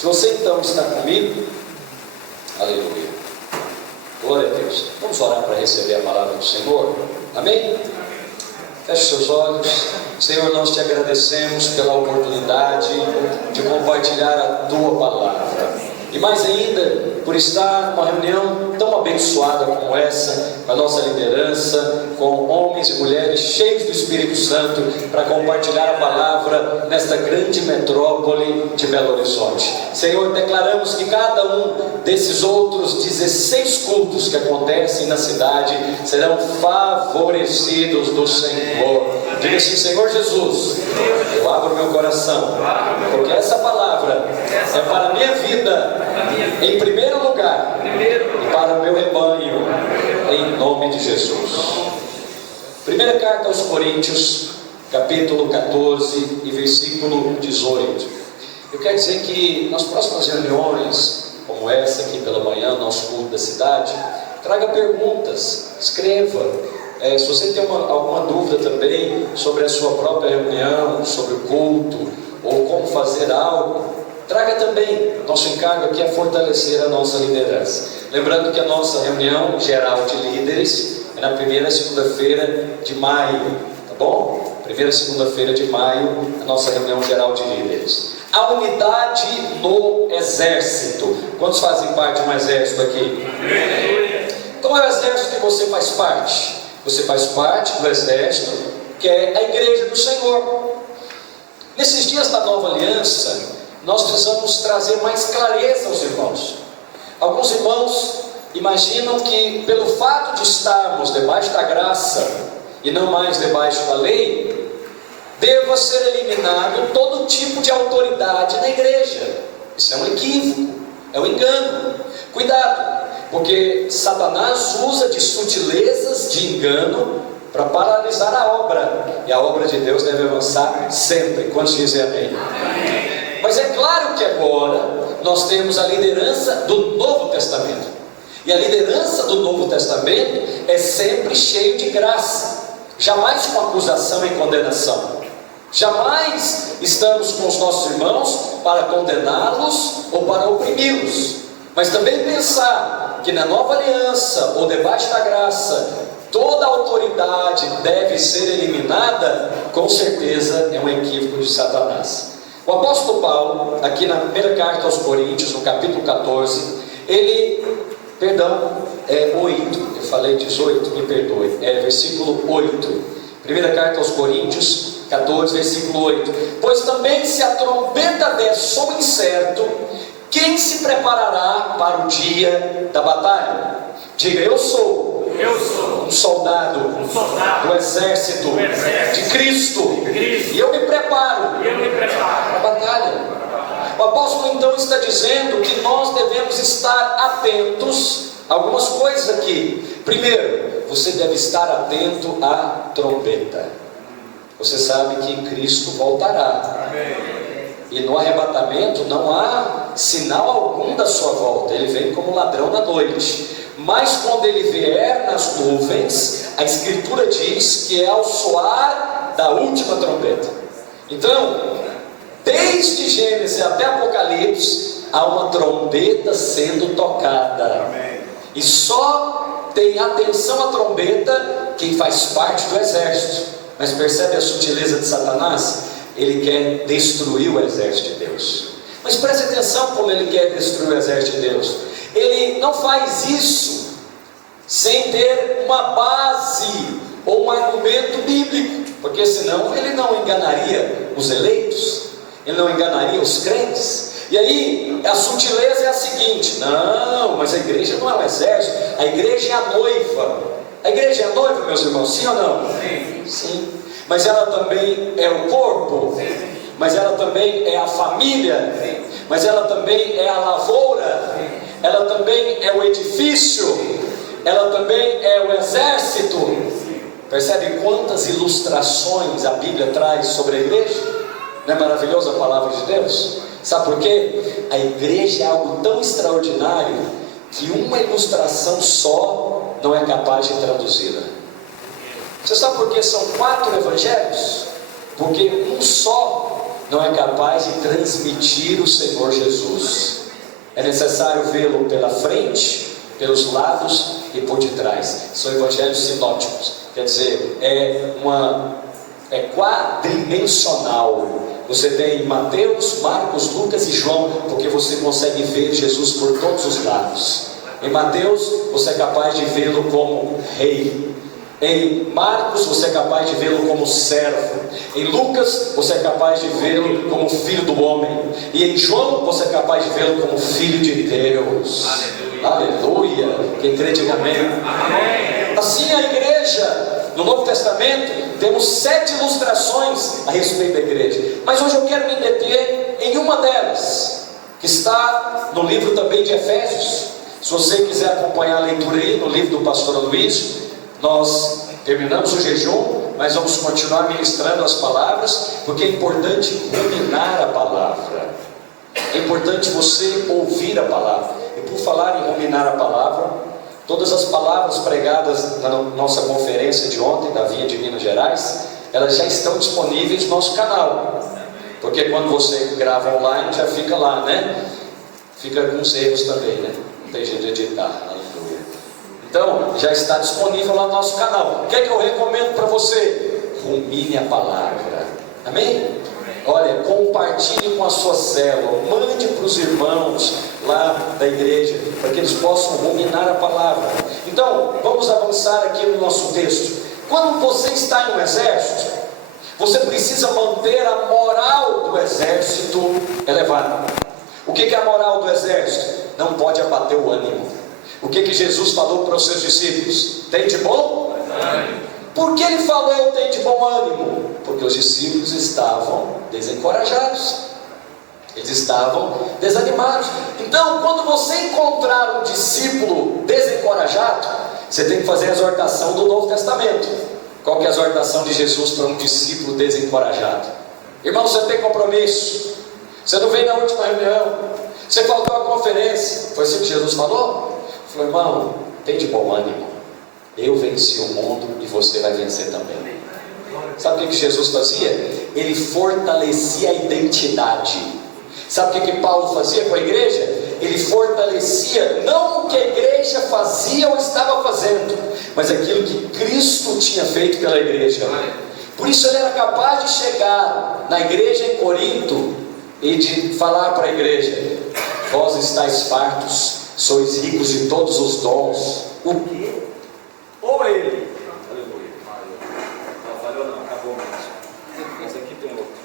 Se você então está comigo, aleluia, glória a Deus. Vamos orar para receber a palavra do Senhor, amém? Feche seus olhos. Senhor, nós te agradecemos pela oportunidade de compartilhar a tua palavra, e mais ainda por estar numa reunião tão abençoada como essa, com a nossa liderança, com homens e mulheres cheios do Espírito Santo, para compartilhar a palavra nesta grande metrópole de Belo Horizonte. Senhor, declaramos que cada um desses outros 16 cultos que acontecem na cidade serão favorecidos do Senhor. Diga assim: Senhor Jesus, eu abro meu coração, porque essa palavra é para a minha vida em primeiro lugar e para o meu rebanho, em nome de Jesus. Primeira carta aos Coríntios, capítulo 14 e versículo 18. Eu quero dizer que nas próximas reuniões, como essa aqui pela manhã, nosso culto da cidade, traga perguntas, escreva. Se você tem alguma dúvida também sobre a sua própria reunião, sobre o culto, ou como fazer algo, traga também. Nosso encargo aqui é fortalecer a nossa liderança. Lembrando que a nossa reunião geral de líderes é na primeira segunda-feira de maio, tá bom? Primeira segunda-feira de maio, a nossa reunião geral de líderes. A unidade no exército. Quantos fazem parte de um exército aqui? Qual é o exército que você faz parte? Você faz parte do exército que é a igreja do Senhor. Nesses dias da nova aliança, nós precisamos trazer mais clareza aos irmãos. Alguns irmãos imaginam que pelo fato de estarmos debaixo da graça e não mais debaixo da lei, deva ser eliminado todo tipo de autoridade na igreja. Isso é um equívoco, é um engano. Cuidado, porque Satanás usa de sutilezas de engano para paralisar a obra, e a obra de Deus deve avançar sempre. Quantos dizem amém? Mas é claro que agora nós temos a liderança do Novo Testamento, e a liderança do Novo Testamento é sempre cheio de graça, jamais com acusação e condenação. Jamais estamos com os nossos irmãos para condená-los ou para oprimi-los, mas também pensar que na nova aliança ou debaixo da graça toda autoridade deve ser eliminada, com certeza é um equívoco de Satanás. O apóstolo Paulo, aqui na primeira carta aos Coríntios, no capítulo 14, é 8, eu falei 18, me perdoe, é versículo 8, primeira carta aos Coríntios, 14, versículo 8: pois também se a trombeta der som incerto, quem se preparará para o dia da batalha? Diga: eu sou um soldado do exército de Cristo, e eu me preparo para a batalha. O apóstolo então está dizendo que nós devemos estar atentos a algumas coisas aqui. Primeiro, você deve estar atento à trombeta. Você sabe que Cristo voltará. E no arrebatamento não há sinal algum da sua volta. Ele vem como ladrão na noite. Mas quando ele vier nas nuvens, a Escritura diz que é ao soar da última trombeta. Então, desde Gênesis até Apocalipse, há uma trombeta sendo tocada. E só tem atenção à trombeta quem faz parte do exército. Mas percebe a sutileza de Satanás? Ele quer destruir o exército de Deus. Mas preste atenção como ele quer destruir o exército de Deus. Ele não faz isso sem ter uma base ou um argumento bíblico, porque senão ele não enganaria os eleitos, ele não enganaria os crentes. E aí a sutileza é a seguinte: não, mas a igreja não é o exército, a igreja é a noiva. A igreja é a noiva, meus irmãos, sim ou não? Sim. Mas ela também é o corpo? Sim. Mas ela também é a família? Sim. Mas ela também é a lavoura? Sim. Ela também é o edifício? Ela também é o exército? Sim. Percebe quantas ilustrações a Bíblia traz sobre a igreja? Não é maravilhosa a palavra de Deus? Sabe por quê? A igreja é algo tão extraordinário que uma ilustração só não é capaz de traduzi-la. Você sabe por que são 4 evangelhos? Porque um só não é capaz de transmitir o Senhor Jesus. É necessário vê-lo pela frente, pelos lados e por detrás. São evangelhos sinóticos, quer dizer, é quadrimensional. Você tem Mateus, Marcos, Lucas e João, porque você consegue ver Jesus por todos os lados. Em Mateus, você é capaz de vê-lo como rei. Em Marcos, você é capaz de vê-lo como servo. Em Lucas, você é capaz de vê-lo como filho do homem. E em João, você é capaz de vê-lo como filho de Deus. Aleluia! Quem crê, diga amém. Amém. Assim a igreja, no Novo Testamento, temos 7 ilustrações a respeito da igreja. Mas hoje eu quero me deter em uma delas, que está no livro também de Efésios. Se você quiser acompanhar a leitura aí, no livro do pastor Luiz, nós terminamos o jejum, mas vamos continuar ministrando as palavras, porque é importante ruminar a palavra. É importante você ouvir a palavra. E por falar em ruminar a palavra, todas as palavras pregadas na nossa conferência de ontem, da Vinha de Minas Gerais, elas já estão disponíveis no nosso canal. Porque quando você grava online, já fica lá, né? Fica com os erros também, né? Não tem jeito de editar. Então, já está disponível lá no nosso canal. O que é que eu recomendo para você? Rumine a palavra. Amém? Olha, compartilhe com a sua célula, mande para os irmãos lá da igreja, para que eles possam ruminar a palavra. Então, vamos avançar aqui no nosso texto. Quando você está em um exército, você precisa manter a moral do exército elevada. O que é a moral do exército? Não pode abater o ânimo. O que Jesus falou para os seus discípulos? Tem de bom? Por que ele falou tem de bom ânimo? Porque os discípulos estavam desencorajados. Eles estavam desanimados. Então, quando você encontrar um discípulo desencorajado, você tem que fazer a exortação do Novo Testamento. Qual que é a exortação de Jesus para um discípulo desencorajado? Irmão, você tem compromisso. Você não veio na última reunião. Você faltou à conferência. Foi assim que Jesus falou? Falou, irmão, tem de bom ânimo. Eu venci o mundo e você vai vencer também. Sabe o que Jesus fazia? Ele fortalecia a identidade. Sabe o que Paulo fazia com a igreja? Ele fortalecia não o que a igreja fazia ou estava fazendo, mas aquilo que Cristo tinha feito pela igreja. Por isso ele era capaz de chegar na igreja em Corinto e de falar para a igreja: vós estáis fartos, sois ricos de todos os dons. O quê? Ou ele? Aleluia. Não, valeu não, acabou mesmo. Mas aqui tem outro.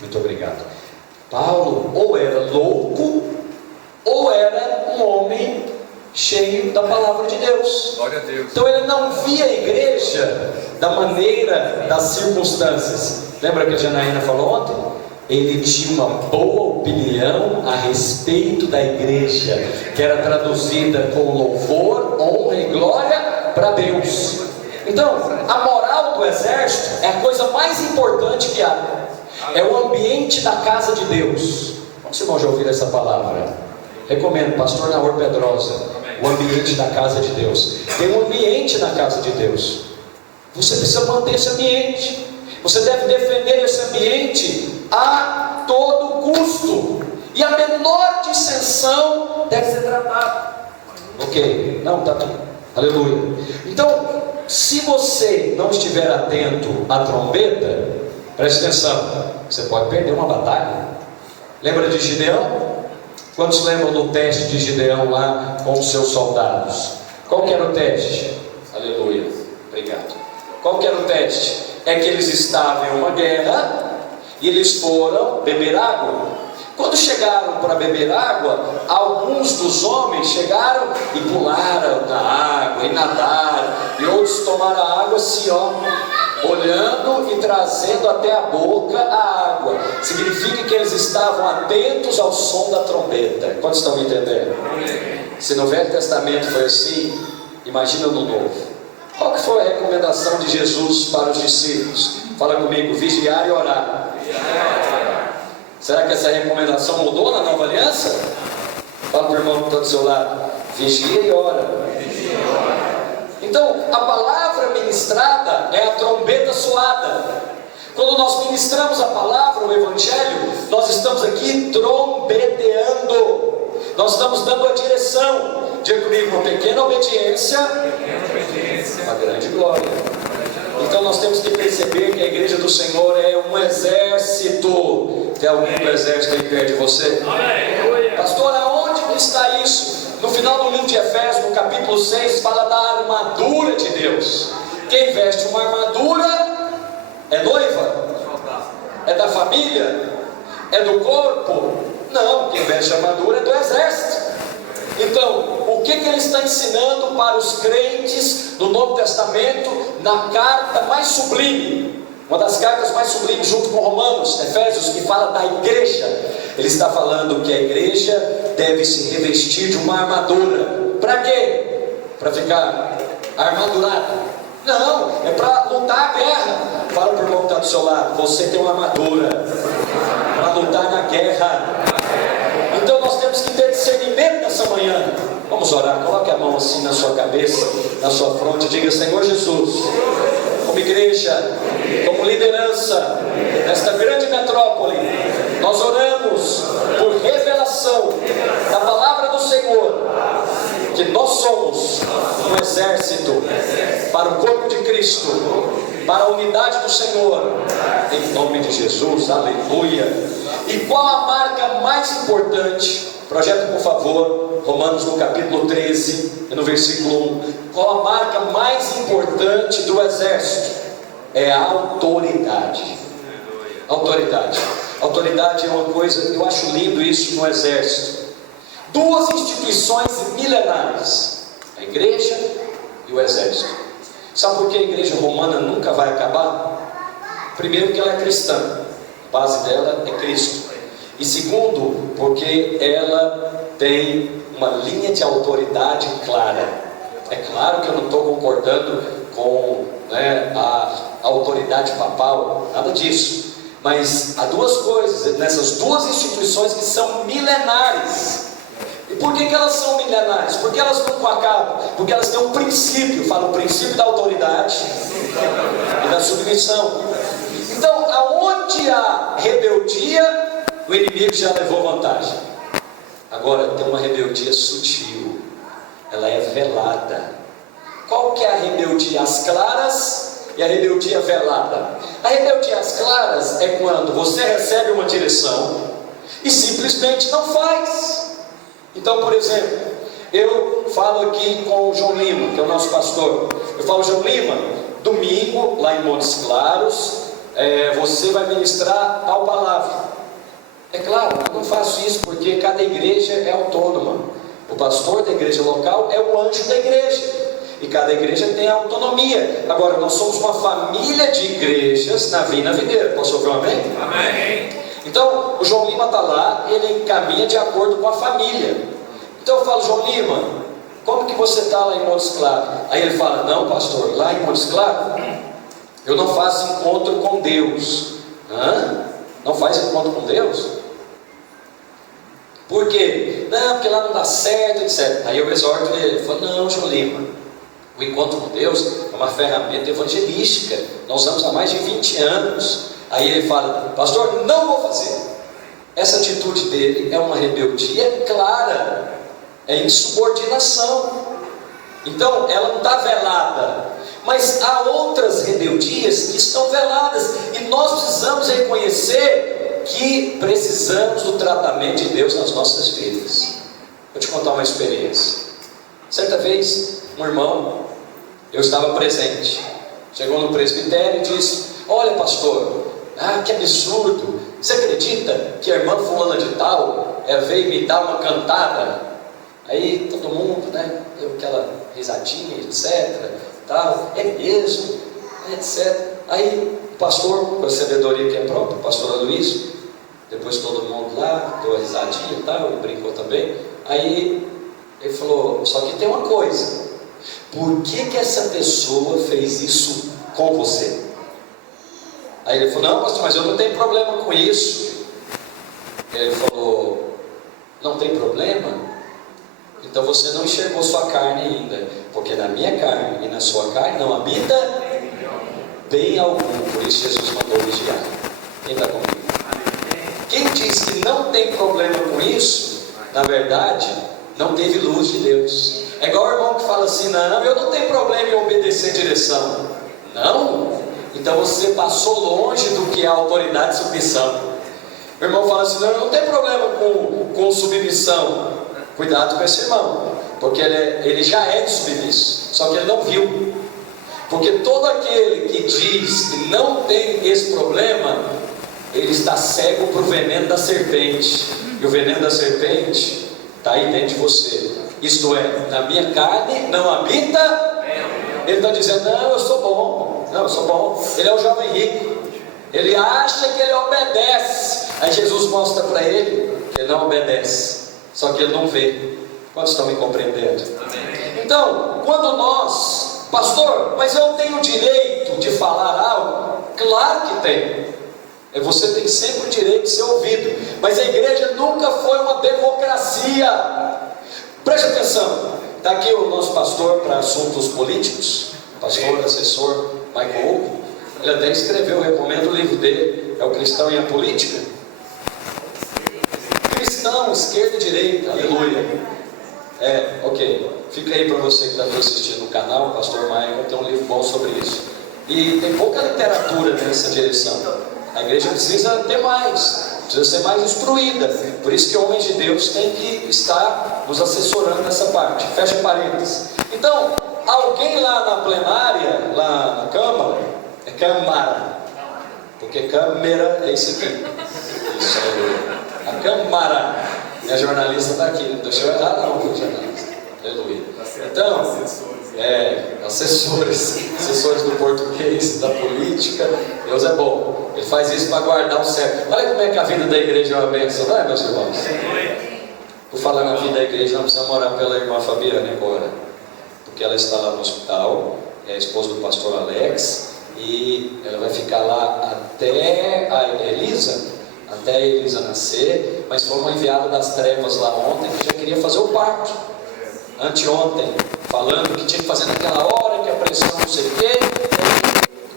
Muito obrigado. Paulo ou era louco, ou era um homem cheio da palavra de Deus. Glória a Deus. Então ele não via a igreja da maneira das circunstâncias. Lembra que a Janaína falou ontem? Ele tinha uma boa opinião a respeito da igreja, que era traduzida com louvor, honra e glória para Deus. Então, a moral do exército é a coisa mais importante que há. É o ambiente da casa de Deus. Como você pode ouvir essa palavra? Recomendo, pastor Naor Pedrosa. O ambiente da casa de Deus. Tem um ambiente na casa de Deus. Você precisa manter esse ambiente. Você deve defender esse ambiente a todo custo. E a menor dissensão deve ser tratada. Ok? Não, está tudo. Aleluia. Então, se você não estiver atento à trombeta, preste atenção, você pode perder uma batalha. Lembra de Gideão? Quantos lembram do teste de Gideão lá com os seus soldados? Qual que era o teste? Aleluia. Obrigado. Qual que era o teste? É que eles estavam em uma guerra e eles foram beber água. Quando chegaram para beber água, alguns dos homens chegaram e pularam na água e nadaram, e outros tomaram a água assim, ó, olhando e trazendo até a boca a água. Significa que eles estavam atentos ao som da trombeta. Quantos estão me entendendo? Se no Velho Testamento foi assim, imagina no Novo. Qual que foi a recomendação de Jesus para os discípulos? Fala comigo: vigiar e orar. Será que essa recomendação mudou na nova aliança? Fala para o irmão que está do seu lado: vigia e ora. Então, a palavra ministrada é a trombeta soada. Quando nós ministramos a palavra, o Evangelho, nós estamos aqui trombeteando. Nós estamos dando a direção. Diga comigo, uma pequena obediência, uma grande glória. Então nós temos que perceber que a igreja do Senhor é um exército. Tem algum exército aí perto de você? Pastor, aonde está isso? No final do livro de Efésios, no capítulo 6, fala da armadura de Deus. Quem veste uma armadura é noiva? É da família? É do corpo? Não, quem veste a armadura é do exército. Então, o que ele está ensinando para os crentes do Novo Testamento na carta mais sublime? Uma das cartas mais sublimes, junto com Romanos, Efésios, que fala da igreja. Ele está falando que a igreja deve se revestir de uma armadura. Para quê? Para ficar armadurada? Não, é para lutar a guerra. Fala para o irmão que está do seu lado: você tem uma armadura para lutar na guerra. Então nós temos que ter discernimento nessa manhã. Vamos orar. Coloque a mão assim na sua cabeça, na sua fronte, diga: Senhor Jesus, como igreja, como liderança nesta grande metrópole, nós oramos por revelação da palavra do Senhor, que nós somos um exército para o corpo de Cristo, para a unidade do Senhor, em nome de Jesus, aleluia. E qual a marca mais importante? Projeta, por favor, Romanos no capítulo 13, no versículo 1. Qual a marca mais importante do exército? É a autoridade. Autoridade. Autoridade é uma coisa, eu acho lindo isso no exército. Duas instituições milenares: a igreja e o exército. Sabe por que a igreja romana nunca vai acabar? Primeiro, que ela é cristã. A base dela é Cristo. E segundo, porque ela tem uma linha de autoridade clara. É claro que eu não estou concordando com a autoridade papal, nada disso. Mas há duas coisas nessas duas instituições que são milenares. E por que elas são milenares? Porque elas nunca acabam. Porque elas têm um princípio. Fala o princípio da autoridade e da submissão. Então, aonde há rebeldia, o inimigo já levou vantagem. Agora, tem uma rebeldia sutil. Ela é velada. Qual que é a rebeldia? As claras e a rebeldia velada. A rebeldia às claras é quando você recebe uma direção e simplesmente não faz. Então, por exemplo, eu falo aqui com o João Lima, que é o nosso pastor. Eu falo: João Lima, domingo, lá em Montes Claros, você vai ministrar tal palavra. É claro, eu não faço isso porque cada igreja é autônoma. O pastor da igreja local é o anjo da igreja. E cada igreja tem autonomia. Agora, nós somos uma família de igrejas na Vina Videira. Posso ouvir um amém? Amém. Então, o João Lima está lá, ele caminha de acordo com a família. Então eu falo: João Lima, como que você está lá em Montes Claros? Aí ele fala: não, pastor, lá em Montes Claros eu não faço encontro com Deus. Hã? Não faz encontro com Deus? Por quê? Não, porque lá não dá certo, etc. Aí eu exorto ele, eu falo: não, João Lima, o encontro com Deus é uma ferramenta evangelística. Nós usamos há mais de 20 anos. Aí ele fala: pastor, não vou fazer. Essa atitude dele é uma rebeldia clara, é insubordinação. Então ela não está velada, mas há outras rebeldias que estão veladas, e nós precisamos reconhecer que precisamos do tratamento de Deus nas nossas vidas. Vou te contar uma experiência. Certa vez, um irmão, eu estava presente, chegou no presbitério e disse: olha, pastor, que absurdo, você acredita que a irmã fulana de tal veio me dar uma cantada? Aí todo mundo, deu aquela risadinha, etc, tal, é mesmo, etc. Aí o pastor, com a sabedoria que é própria, o pastor Luiz, depois todo mundo lá deu a risadinha e tal, ele brincou também. Aí ele falou: só que tem uma coisa, por que essa pessoa fez isso com você? Aí ele falou: não, pastor, mas eu não tenho problema com isso. Ele falou: não tem problema? Então você não enxergou sua carne ainda. porque na minha carne e na sua carne não habita bem algum. Por isso Jesus mandou vigiar. Quem está comigo? Quem diz que não tem problema com isso, na verdade, não teve luz de Deus. É igual o irmão que fala assim: não, eu não tenho problema em obedecer direção. Não? Então você passou longe do que é autoridade e submissão. O irmão fala assim: não, eu não tenho problema com submissão. Cuidado com esse irmão, porque ele já é de submisso, só que ele não viu. Porque todo aquele que diz que não tem esse problema, ele está cego para o veneno da serpente. E o veneno da serpente está aí dentro de você. Isto é, na minha carne não habita. Ele está dizendo: não, eu sou bom. Não, eu sou bom. Ele é o jovem rico. Ele acha que ele obedece. Aí Jesus mostra para ele que ele não obedece, só que ele não vê. Quantos estão me compreendendo? Então, quando nós, pastor, mas eu tenho o direito de falar algo? Claro que tem. Você tem sempre o direito de ser ouvido. Mas a igreja nunca foi uma democracia. Preste atenção. Está aqui o nosso pastor para assuntos políticos, pastor, assessor Michael Oco. Ele até escreveu, eu recomendo o livro dele, é o Cristão e a Política. Cristão, esquerda e direita, aleluia. Ok, fica aí para você que está assistindo no canal, o pastor Michael tem um livro bom sobre isso. E tem pouca literatura nessa direção. A igreja precisa ter mais, precisa ser mais instruída. Por isso que homens de Deus têm que estar nos assessorando nessa parte. Fecha parênteses. Então, alguém lá na plenária, lá na Câmara, é Câmara, porque câmera é isso aqui. Isso é a Câmara. Minha jornalista está aqui, não deixou errar não, jornalista. Aleluia. Então, assessores do português, da política. Deus é bom. Ele faz isso para guardar o certo. Olha como é que a vida da igreja é uma bênção, não é, meus irmãos? Por falar na vida da igreja, não precisa morar pela irmã Fabiana agora, porque ela está lá no hospital, é a esposa do pastor Alex, e ela vai ficar lá até a Elisa nascer, mas foi uma enviada das trevas lá ontem que já queria fazer o parto, anteontem, falando que tinha que fazer naquela hora, que a pressão não sei o quê.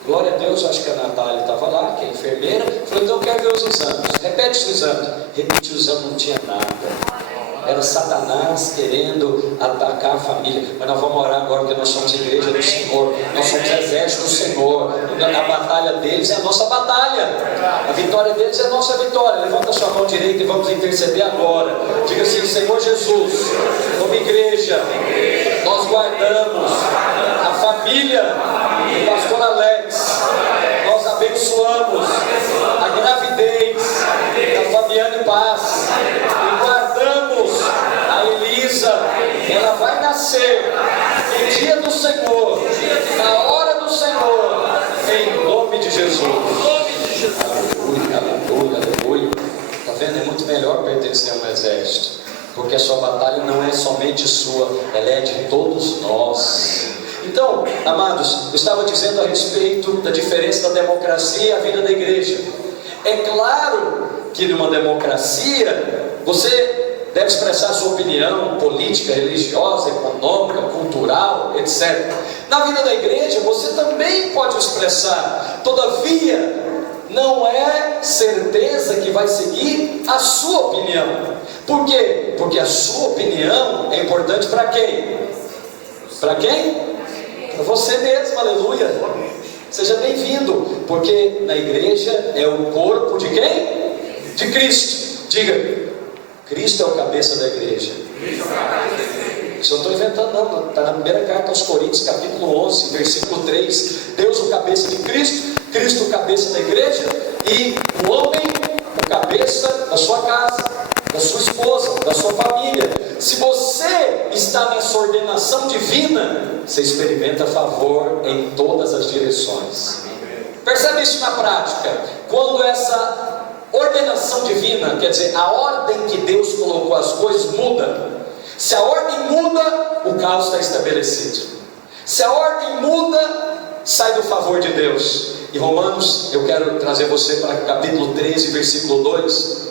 Glória a Deus, acho que a Natália estava lá, que é enfermeira, falou: então eu quero ver os exames. Repete os exames. Repetiu os exames, não tinha nada. Era Satanás querendo atacar a família. Mas nós vamos orar agora, porque nós somos igreja do Senhor, nós somos exército do Senhor. A batalha deles é a nossa batalha, a vitória deles é a nossa vitória. Levanta a sua mão direita e vamos interceder agora. Diga assim: Senhor Jesus, como igreja, nós guardamos a família do pastor Alex, nós abençoamos a gravidez da Fabiane Paz e guardamos a Elisa. Ela vai nascer no dia do Senhor, na hora do Senhor, em nome de Jesus. Aleluia, aleluia, aleluia. Está vendo? É muito melhor pertencer a um exército, porque a sua batalha não é somente sua, ela é de todos nós. Então, amados, eu estava dizendo a respeito da diferença da democracia e a vida da igreja. É claro que numa democracia você deve expressar sua opinião política, religiosa, econômica, cultural, etc. Na vida da igreja você também pode expressar, todavia não é certeza que vai seguir a sua opinião. Por quê? Porque a sua opinião é importante para quem? Para quem? Para você mesmo, aleluia. Seja bem-vindo, porque na igreja é o corpo de quem? De Cristo. Diga: Cristo é o cabeça da igreja. Isso eu não estou inventando não, está na primeira carta aos Coríntios, capítulo 11, versículo 3. Deus o cabeça de Cristo, Cristo o cabeça da igreja, e o homem o cabeça da sua casa, da sua esposa, da sua família. Se você está nessa ordenação divina, você experimenta favor em todas as direções. Percebe isso na prática? Quando essa ordenação divina, quer dizer, a ordem que Deus colocou as coisas muda. Se a ordem muda, o caos está estabelecido. Se a ordem muda, sai do favor de Deus. Em Romanos, eu quero trazer você para o capítulo 13, versículo 2.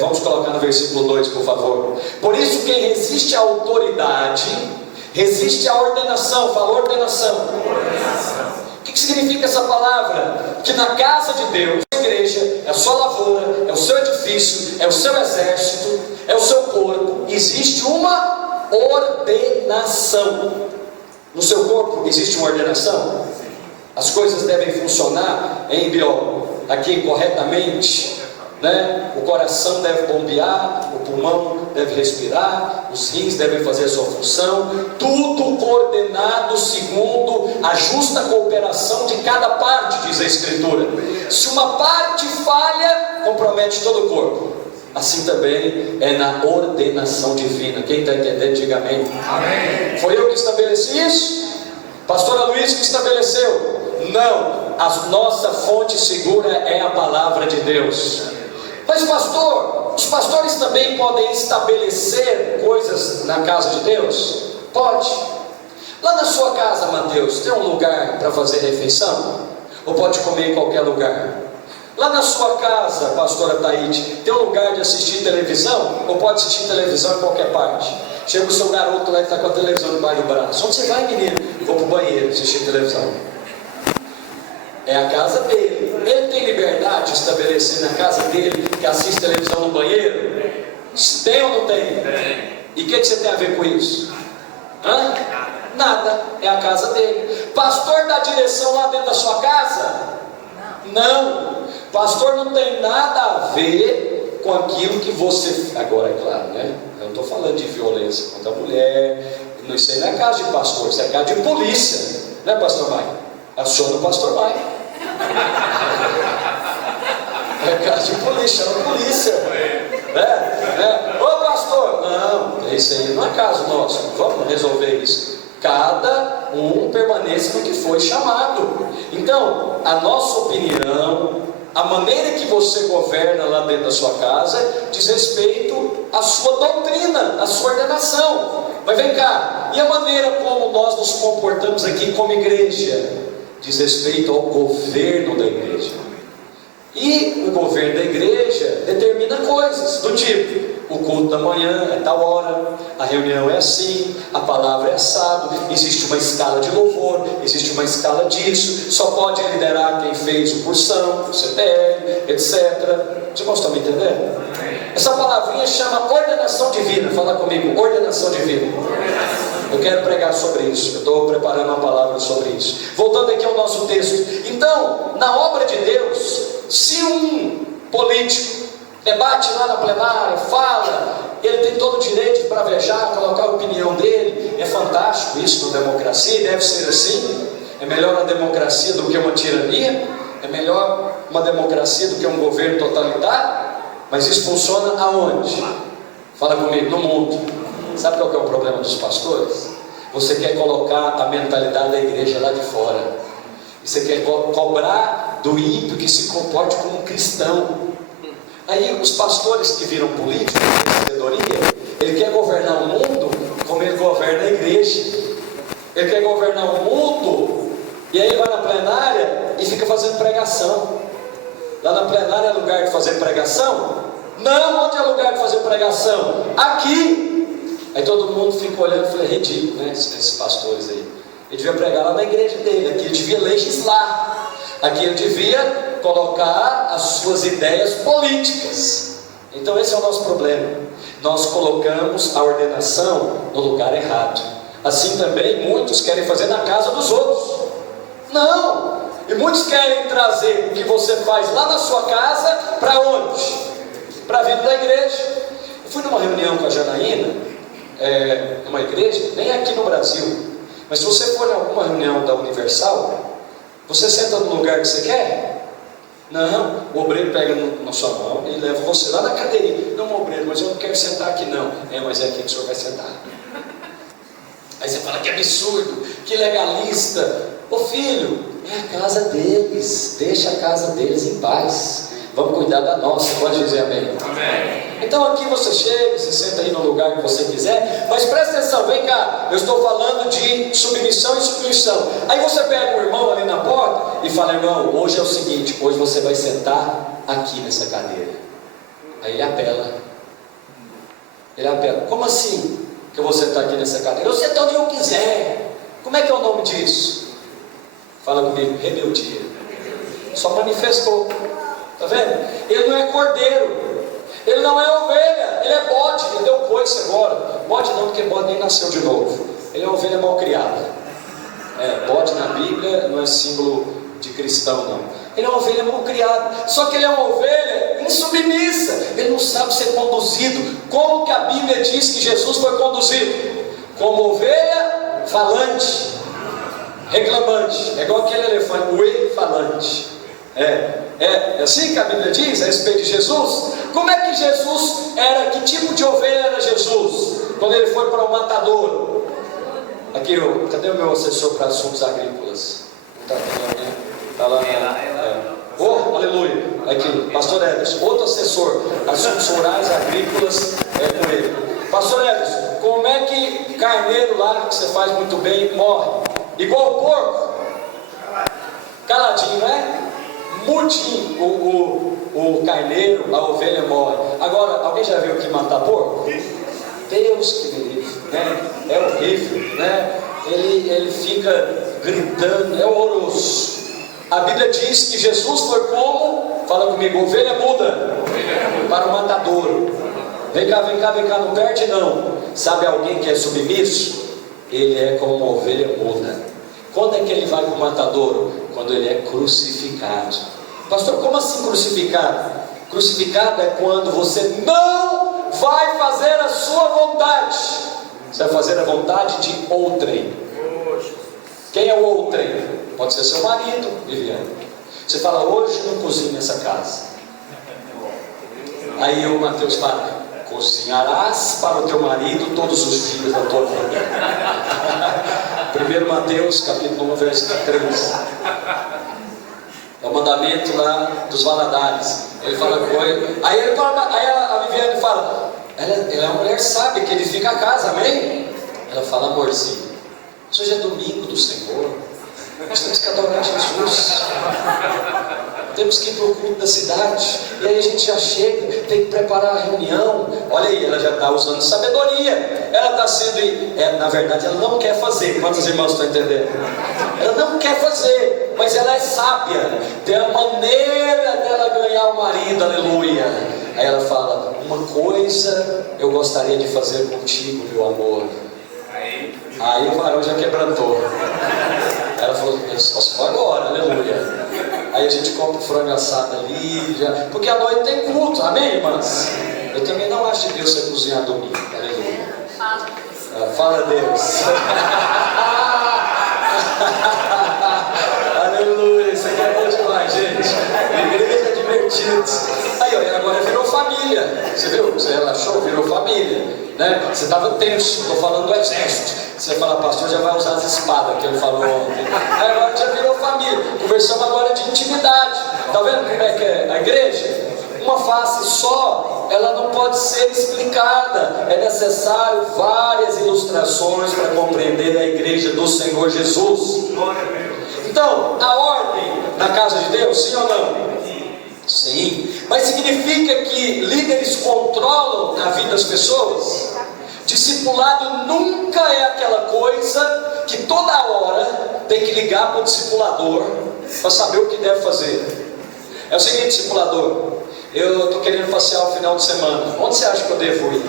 Vamos colocar no versículo 2, por favor. Por isso, quem resiste à autoridade resiste à ordenação. Fala ordenação. O que significa essa palavra? Que na casa de Deus, a igreja, é a sua lavoura, é o seu edifício, é o seu exército, é o seu corpo, existe uma ordenação. No seu corpo existe uma ordenação? As coisas devem funcionar em biólogo, aqui corretamente, né? O coração deve bombear, o pulmão deve respirar, os rins devem fazer a sua função, tudo coordenado segundo a justa cooperação de cada parte, diz a Escritura. Se uma parte falha, compromete todo o corpo. Assim também é na ordenação divina. Quem está entendendo, diga amém. Amém. Foi eu que estabeleci isso? Pastora Luiz que estabeleceu? Não, a nossa fonte segura é a palavra de Deus. Mas pastor, os pastores também podem estabelecer coisas na casa de Deus? Pode. Lá na sua casa, Mateus, tem um lugar para fazer refeição? Ou pode comer em qualquer lugar? Lá na sua casa, pastora Taíde, tem um lugar de assistir televisão? Ou pode assistir televisão em qualquer parte? Chega o seu garoto lá que está com a televisão debaixo do braço. Onde você vai, menino? Vou para o banheiro assistir televisão. É a casa dele. Ele tem liberdade de estabelecer na casa dele que assiste televisão no banheiro? Tem ou não tem? E o que você tem a ver com isso? Hã? Nada. É a casa dele. Pastor dá direção lá dentro da sua casa? Não. Pastor não tem nada a ver com aquilo que você... Agora é claro, né? Eu não estou falando de violência contra a mulher. Isso aí não é casa de pastor, isso é casa de polícia. Não é, pastor Maia? Aciona o pastor Maia. É casa de polícia, chama a polícia. Ô pastor, não, isso aí não é caso nosso. Vamos resolver isso. Cada um permaneça no que foi chamado. Então, a nossa opinião, a maneira que você governa lá dentro da sua casa, diz respeito à sua doutrina, à sua ordenação. Mas vem cá, e a maneira como nós nos comportamos aqui como igreja, diz respeito ao governo da igreja. E o governo da igreja determina coisas do tipo: o culto da manhã é tal hora, a reunião é assim, a palavra é assado, existe uma escala de louvor, existe uma escala disso, só pode liderar quem fez o cursão, o CPL, etc. Os irmãos estão me entendendo? Essa palavrinha chama ordenação divina. Fala comigo, ordenação divina. Eu quero pregar sobre isso, eu estou preparando uma palavra sobre isso. Voltando aqui ao nosso texto. Então, na obra de Deus, se um político debate lá na plenária, fala, ele tem todo o direito de bravejar, colocar a opinião dele. É fantástico isso na democracia, e deve ser assim. É melhor uma democracia do que uma tirania, é melhor uma democracia do que um governo totalitário. Mas isso funciona aonde? Fala comigo, no mundo. Sabe qual que é o problema dos pastores? Você quer colocar a mentalidade da igreja lá de fora. Você quer cobrar do ímpio que se comporte como um cristão. Aí os pastores que viram políticos, sabedoria, ele quer governar o mundo como ele governa a igreja. Ele quer governar o mundo, e aí vai na plenária e fica fazendo pregação. Lá na plenária é lugar de fazer pregação? Não, onde é lugar de fazer pregação? Aqui. Aí todo mundo fica olhando e fala, é ridículo, né, esses pastores aí. Ele devia pregar lá na igreja dele, aqui ele devia legislar, aqui ele devia colocar as suas ideias políticas. Então esse é o nosso problema. Nós colocamos a ordenação no lugar errado. Assim também muitos querem fazer na casa dos outros. Não! E muitos querem trazer o que você faz lá na sua casa, para onde? Para a vida da igreja. Eu fui numa reunião com a Janaína, numa igreja, nem aqui no Brasil, mas se você for em alguma reunião da Universal, você senta no lugar que você quer? Não, o obreiro pega na sua mão e leva você lá na cadeirinha. Não, obreiro, mas eu não quero sentar aqui não. Mas é aqui que o senhor vai sentar. Aí você fala, que absurdo, que legalista. Ô filho, é a casa deles, deixa a casa deles em paz. Vamos cuidar da nossa, pode dizer amém? Amém. Então aqui você chega, se senta aí no lugar que você quiser, mas presta atenção, vem cá, eu estou falando de submissão e submissão. Aí você pega um irmão ali na porta e fala, irmão, hoje é o seguinte, hoje você vai sentar aqui nessa cadeira. Aí ele apela. Como assim? que eu vou sentar aqui nessa cadeira. Eu sento onde eu quiser. Como é que é o nome disso? Fala comigo, rebeldia. Só manifestou. Está vendo? Ele não é cordeiro, ele não é ovelha, ele é bode. Ele deu coice agora. Bode não, porque bode nem nasceu de novo. Ele é uma ovelha mal criada. Bode na Bíblia não é símbolo de cristão, não. Ele é uma ovelha mal criada. Só que ele é uma ovelha insubmissa. Ele não sabe ser conduzido. Como que a Bíblia diz que Jesus foi conduzido? Como ovelha falante, reclamante. É igual aquele elefante, o falante. É assim que a Bíblia diz a respeito de Jesus. Como é que Jesus era? Que tipo de ovelha era Jesus? Quando ele foi para o matadouro. Aqui, cadê o meu assessor para assuntos agrícolas? Não está aqui, né? Está lá. Oh, aleluia. Aqui, pastor Ederson, outro assessor, assuntos rurais, agrícolas, com ele. Pastor Ederson, como é que carneiro lá, que você faz muito bem, morre? Igual o porco? Caladinho, né? Mudinho, o carneiro, a ovelha morre. Agora, alguém já viu que matar porco? Deus que me livre, né? É horrível, né? Ele fica gritando, é horroroso. A Bíblia diz que Jesus foi como, fala comigo, ovelha muda para o matadouro. Vem cá, não perde não. Sabe alguém que é submisso? Ele é como uma ovelha muda. Quando é que ele vai para o matadouro? Quando ele é crucificado. Pastor, como assim crucificado? Crucificado é quando você não vai fazer a sua vontade. Você vai fazer a vontade de outrem. Quem é o outrem? Pode ser seu marido, Viviane. Você fala, hoje não cozinho nessa casa. Aí o Mateus fala, cozinharás para o teu marido todos os dias da tua vida. 1 Mateus capítulo 1, verso 3. É o mandamento lá dos Valadares. Ele fala coisa. Aí a Viviane fala, ela é uma mulher sábia que edifica a casa, amém? Ela fala, amorzinho, hoje é domingo do Senhor. Nós temos que adorar Jesus. Temos que ir para o culto da cidade. E aí a gente já chega, tem que preparar a reunião. Olha aí, ela já está usando sabedoria. Ela está sendo, na verdade ela não quer fazer. Quantos irmãos estão entendendo? Ela não quer fazer, mas ela é sábia. Tem a maneira dela ganhar o marido, aleluia. Aí ela fala, uma coisa eu gostaria de fazer contigo, meu amor. Aí o varão já quebrantou. Ela falou, só se for agora, aleluia. Aí a gente compra o frango assado ali, porque à noite tem culto, amém, irmãs? Eu também não acho de Deus ser cozinhar domingo, aleluia. Fala a Deus. Aleluia, isso aqui é bom demais, gente. Igreja divertida. Aí, ó, agora virou família. Você viu? Você relaxou, virou família, né? Você estava tenso, estou falando do exército. Você fala, pastor, já vai usar as espadas que ele falou ontem. Aí agora já virou família. Conversamos agora de intimidade. Está vendo como é que é a igreja? Uma face só, ela não pode ser explicada. É necessário várias ilustrações para compreender a igreja do Senhor Jesus. Então, a ordem na casa de Deus, sim ou não? Sim. Mas significa que líderes controlam a vida das pessoas? Discipulado nunca é aquela coisa que toda hora tem que ligar para o discipulador para saber o que deve fazer. É o seguinte, discipulador, eu estou querendo passear o final de semana, onde você acha que eu devo ir?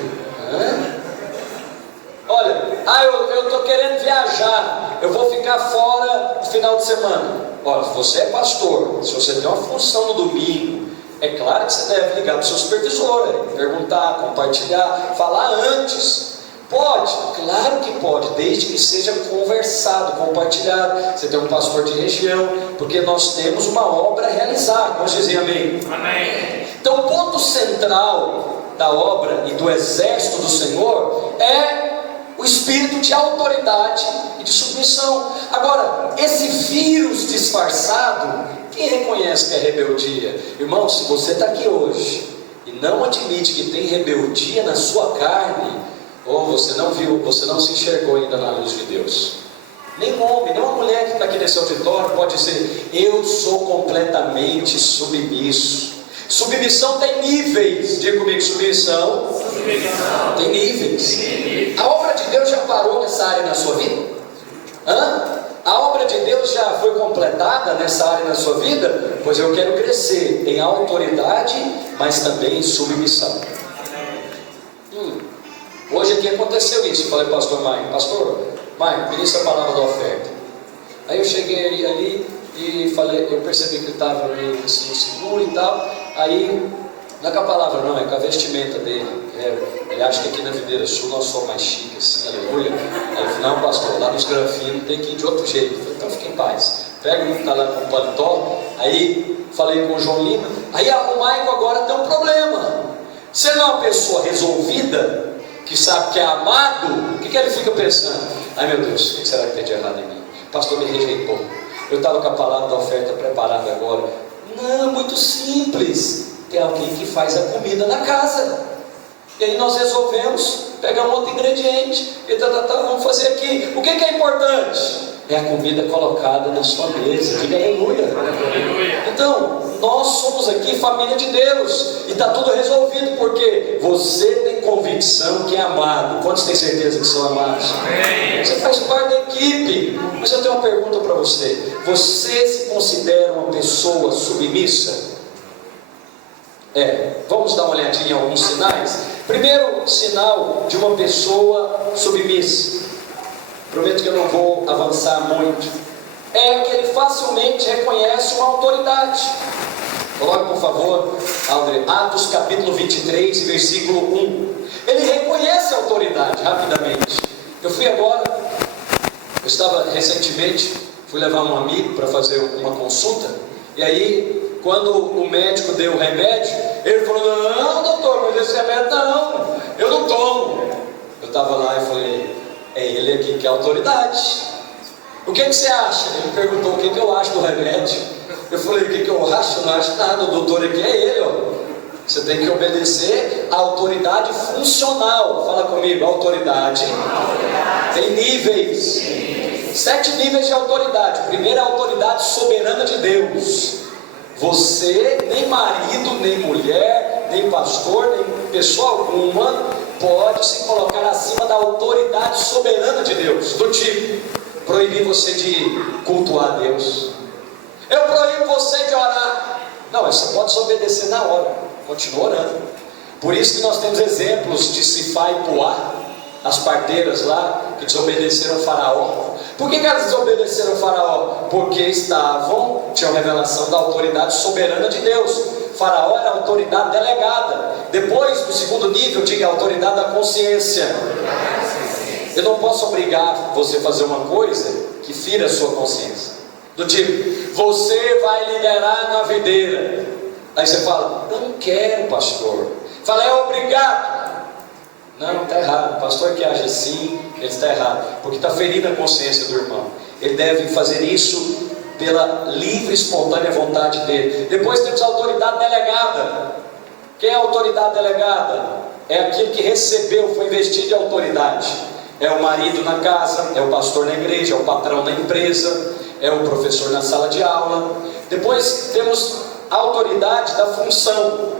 Olha, eu estou querendo viajar, eu vou ficar fora no final de semana. Olha, você é pastor, se você tem uma função no domingo, é claro que você deve ligar para o seu supervisor, perguntar, compartilhar, falar antes. Pode? Claro que pode, desde que seja conversado, compartilhado. Você tem um pastor de região, porque nós temos uma obra a realizar. Vamos dizer amém? Amém. Então o ponto central da obra e do exército do Senhor é o espírito de autoridade e de submissão. Agora, esse vírus disfarçado, quem reconhece que é rebeldia? Irmão, se você está aqui hoje e não admite que tem rebeldia na sua carne, ou você não viu, você não se enxergou ainda na luz de Deus. Nem um homem, nem uma mulher que está aqui nesse auditório pode dizer, eu sou completamente submisso. Submissão tem níveis. Diga comigo, submissão Tem níveis. A obra de Deus já parou nessa área na sua vida? A obra de Deus já foi completada nessa área na sua vida? Pois eu quero crescer em autoridade, mas também em submissão. Hoje aqui aconteceu isso. Eu falei, pastor Maio, ministra a palavra da oferta. Aí eu cheguei ali e falei, eu percebi que ele estava meio assim, no seguro e tal. Aí, não é com a palavra não, é com a vestimenta dele. Ele acha que aqui na Videira Sul nós somos mais chiques, assim, aleluia. Aí eu falei, não pastor, lá nos granfinos tem que ir de outro jeito. Eu falei, então fique em paz. Pega um que está lá com o paletó. Aí falei com o João Lima. Aí o Maico agora tem um problema. Você não é uma pessoa resolvida, que sabe que é amado, o que ele fica pensando? Ai meu Deus, o que será que tem de errado em mim? O pastor me rejeitou. Eu estava com a palavra da oferta preparada agora. Não, muito simples. Tem alguém que faz a comida na casa. E aí nós resolvemos pegar um outro ingrediente. E vamos fazer aqui. O que é importante? É a comida colocada na sua mesa. Diga aleluia. Então, nós somos aqui família de Deus. E está tudo resolvido. Porque você tem convicção que é amado. Quantos têm certeza que são amados? Você faz parte da equipe. Mas eu tenho uma pergunta para você. Você se considera uma pessoa submissa? Vamos dar uma olhadinha em alguns sinais. Primeiro sinal de uma pessoa submissa, prometo que eu não vou avançar muito, é que ele facilmente reconhece uma autoridade. Coloque por favor, André, Atos capítulo 23, versículo 1. Ele reconhece a autoridade rapidamente. Eu estava recentemente, fui levar um amigo para fazer uma consulta, e aí quando o médico deu o remédio, ele falou, não doutor, mas esse remédio não, eu não tomo. Eu estava lá e falei, é ele aqui que é a autoridade. O que você acha? Ele me perguntou o que eu acho do remédio. Eu falei, o que eu acho? Eu não acho nada, o doutor aqui é ele, ó. Você tem que obedecer à autoridade funcional. Fala comigo, autoridade tem níveis. 7 níveis de autoridade. Primeiro, a autoridade soberana de Deus. Você, nem marido, nem mulher, nem pastor, nem pessoa alguma pode se colocar acima da autoridade soberana de Deus. Do tipo, proibir você de cultuar a Deus. Eu proíbo você de orar. Não, você pode só obedecer na hora. Continua orando. Por isso que nós temos exemplos de Sifá e Puá, as parteiras lá que desobedeceram o faraó. Por que elas desobedeceram o faraó? Porque tinham revelação da autoridade soberana de Deus. Faraó era a autoridade delegada. Depois, no segundo nível, diga a autoridade da consciência. Eu não posso obrigar você a fazer uma coisa que fira a sua consciência. Do tipo, você vai liderar na videira. Aí você fala, eu não quero, pastor. Fala, é obrigado. Não, está errado. O pastor que age assim, ele está errado, porque está ferindo a consciência do irmão. Ele deve fazer isso pela livre, espontânea vontade dele. Depois temos a autoridade delegada. Quem é a autoridade delegada? É aquele que recebeu, foi investido de autoridade. É o marido na casa, é o pastor na igreja, é o patrão na empresa, é o professor na sala de aula. Depois temos a autoridade da função.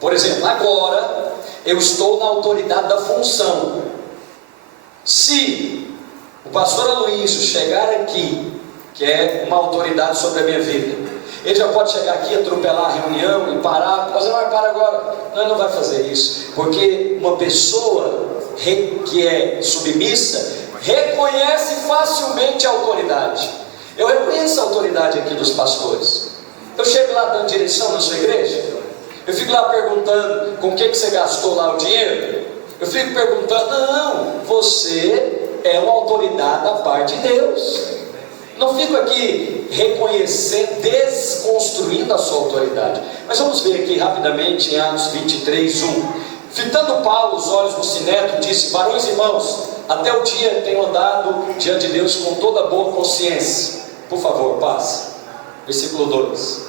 Por exemplo, agora eu estou na autoridade da função. Se o pastor Aloysio chegar aqui, que é uma autoridade sobre a minha vida, ele já pode chegar aqui, atropelar a reunião e parar. Você não vai parar agora. Não, ele não vai fazer isso, porque uma pessoa que é submissa reconhece facilmente a autoridade. Eu reconheço a autoridade aqui dos pastores. Eu chego lá dando direção na sua igreja, eu fico lá perguntando com o que você gastou lá o dinheiro. Eu fico perguntando, não, você é uma autoridade da parte de Deus. Não fico aqui reconhecendo, desconstruindo a sua autoridade. Mas vamos ver aqui rapidamente em Atos 23, 1. Fitando Paulo os olhos no sinédrio, disse, varões e irmãos, até o dia tenho andado diante de Deus com toda boa consciência. Por favor, passe. Versículo 2.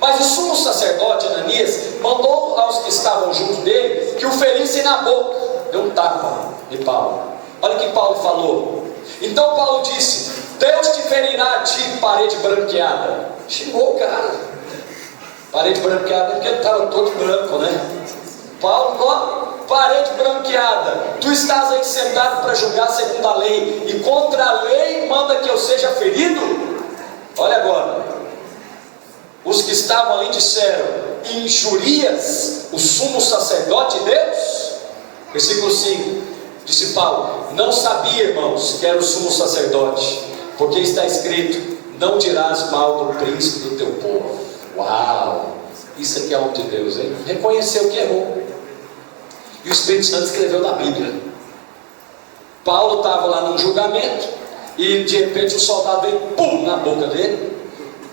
Mas o sumo sacerdote Ananias mandou aos que estavam junto dele que o ferissem na boca. Deu um tapa de Paulo. Olha o que Paulo falou. Então Paulo disse, Deus te ferirá a ti, parede branqueada. Xingou o cara. Parede branqueada porque ele estava todo branco, né? Paulo, ó, parede branqueada, tu estás aí sentado para julgar segundo a lei, e contra a lei manda que eu seja ferido? Olha agora, os que estavam ali disseram: injurias o sumo sacerdote de Deus? Versículo 5, disse Paulo: não sabia, irmãos, que era o sumo sacerdote, porque está escrito: não dirás mal do príncipe do teu povo. Uau, isso aqui é algo de Deus, hein? Reconheceu que errou, e o Espírito Santo escreveu na Bíblia. Paulo estava lá num julgamento, e de repente o soldado veio, pum, na boca dele,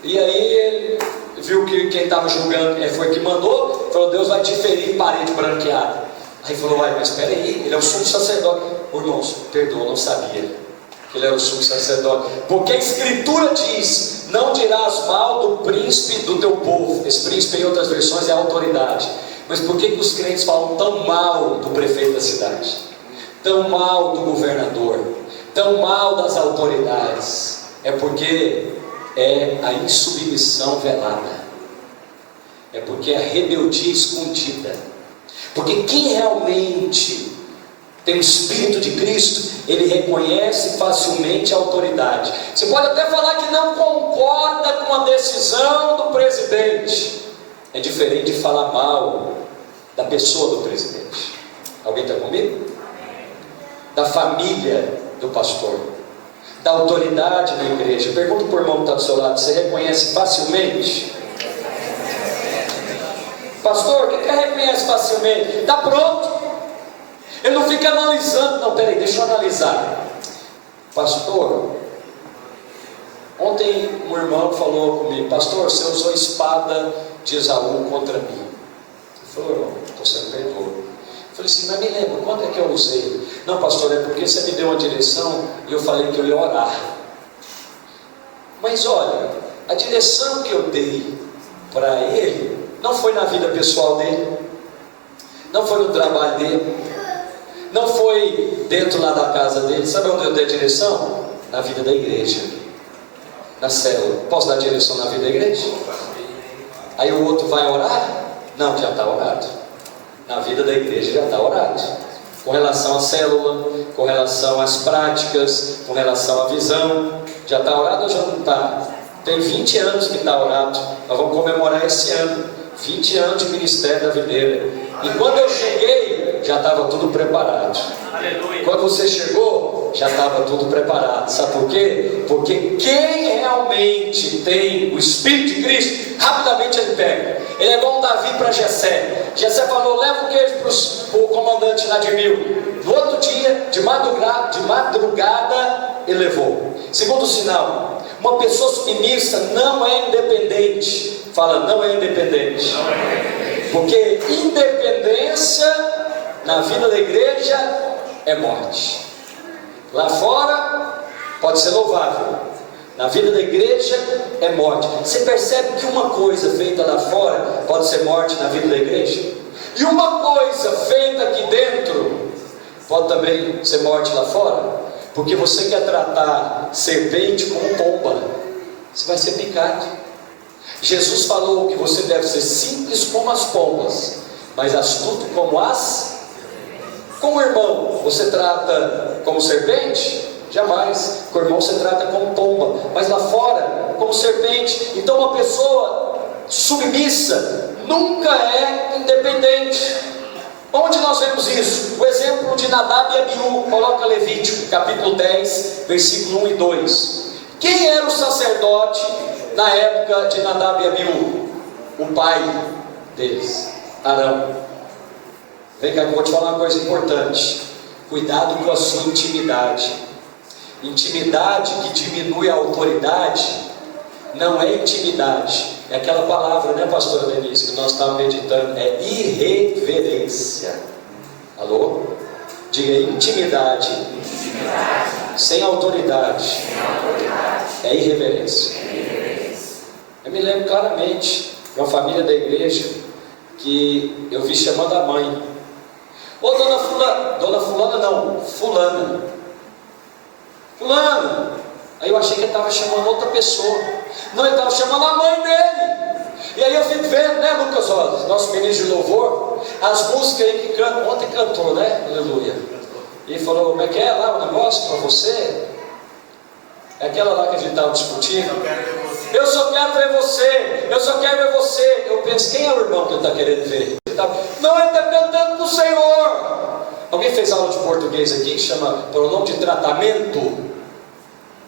e aí ele viu que quem estava julgando foi que mandou, falou: Deus vai te ferir, parede branqueada. Aí falou: uai, mas espera aí, ele é o sumo sacerdote. Irmãos, perdoa, não sabia que ele era o sumo sacerdote, porque a Escritura diz: não dirás mal do príncipe do teu povo. Esse príncipe, em outras versões, é a autoridade. Mas por que os crentes falam tão mal do prefeito da cidade, tão mal do governador, tão mal das autoridades? É porque é a insubmissão velada, é porque é a rebeldia escondida. Porque quem realmente tem o Espírito de Cristo, ele reconhece facilmente a autoridade. Você pode até falar que não concorda com a decisão do presidente, é diferente de falar mal da pessoa do presidente. Alguém está comigo? Da família do pastor, da autoridade da igreja. Pergunta para o irmão que está do seu lado: você reconhece facilmente? Pastor, o que reconhece facilmente? Está pronto. Ele não fica analisando. Não, peraí, deixa eu analisar. Pastor, ontem um irmão falou comigo: pastor, você usou a espada de Esaú contra mim. Ele falou: irmão, estou sendo perdoado. Eu falei assim: mas me lembra, quando é que eu usei? Não, pastor, é porque você me deu uma direção e eu falei que eu ia orar. Mas olha, a direção que eu dei para ele não foi na vida pessoal dele, não foi no trabalho dele, não foi dentro lá da casa dele. Sabe onde eu dei a direção? Na vida da igreja, na célula. Posso dar direção na vida da igreja? Aí o outro vai orar? Não, já está orado. Na vida da igreja já está orado. Com relação à célula, com relação às práticas, com relação à visão, já está orado ou já não está? Tem 20 anos que está orado. Nós vamos comemorar esse ano 20 anos de ministério da videira. E quando eu cheguei, já estava tudo preparado. Aleluia. Quando você chegou, já estava tudo preparado. Sabe por quê? Porque quem realmente tem o Espírito de Cristo, rapidamente ele pega. Ele é igual um Davi para Jessé. Jessé falou: leva o queijo para o comandante Nadimil. No outro dia, de madrugada, ele levou. Segundo sinal: uma pessoa submissa não é independente. Fala: não é independente. Porque independência na vida da igreja é morte. Lá fora pode ser louvável, na vida da igreja é morte. Você percebe que uma coisa feita lá fora pode ser morte na vida da igreja, e uma coisa feita aqui dentro pode também ser morte lá fora. Porque você quer tratar serpente como pomba, você vai ser picado. Jesus falou que você deve ser simples como as pombas, mas astuto como as... Como irmão você trata como serpente? Jamais. Com o irmão você trata como pomba, mas lá fora como serpente. Então uma pessoa submissa nunca é independente. Onde nós vemos isso? O exemplo de Nadab e Abiú. Coloca Levítico, capítulo 10, versículo 1 e 2. Quem era o sacerdote na época de Nadab e Abiú? O pai deles, Arão. Vem cá que eu vou te falar uma coisa importante. Cuidado com a sua intimidade. Intimidade que diminui a autoridade não é intimidade. É aquela palavra, né, pastora Denise, que nós estávamos meditando, é irreverência. Alô? Diga aí: intimidade, sem autoridade, é irreverência. Eu me lembro claramente de uma família da igreja que eu vi chamando a mãe: ô dona fulana, fulana. Aí eu achei que ele estava chamando outra pessoa. Não, ele estava chamando a mãe dele. E aí eu fico vendo, né, Lucas Rosa, nosso ministro de louvor, as músicas aí que cantam, ontem cantou, né? Aleluia. E falou, como é que é lá o negócio para você? É aquela lá que a gente estava discutindo. Eu só quero ver você, eu só quero ver você. Eu penso, quem é o irmão que ele está querendo ver? Não, ele está cantando para o Senhor. Alguém fez aula de português aqui que chama pronome de tratamento?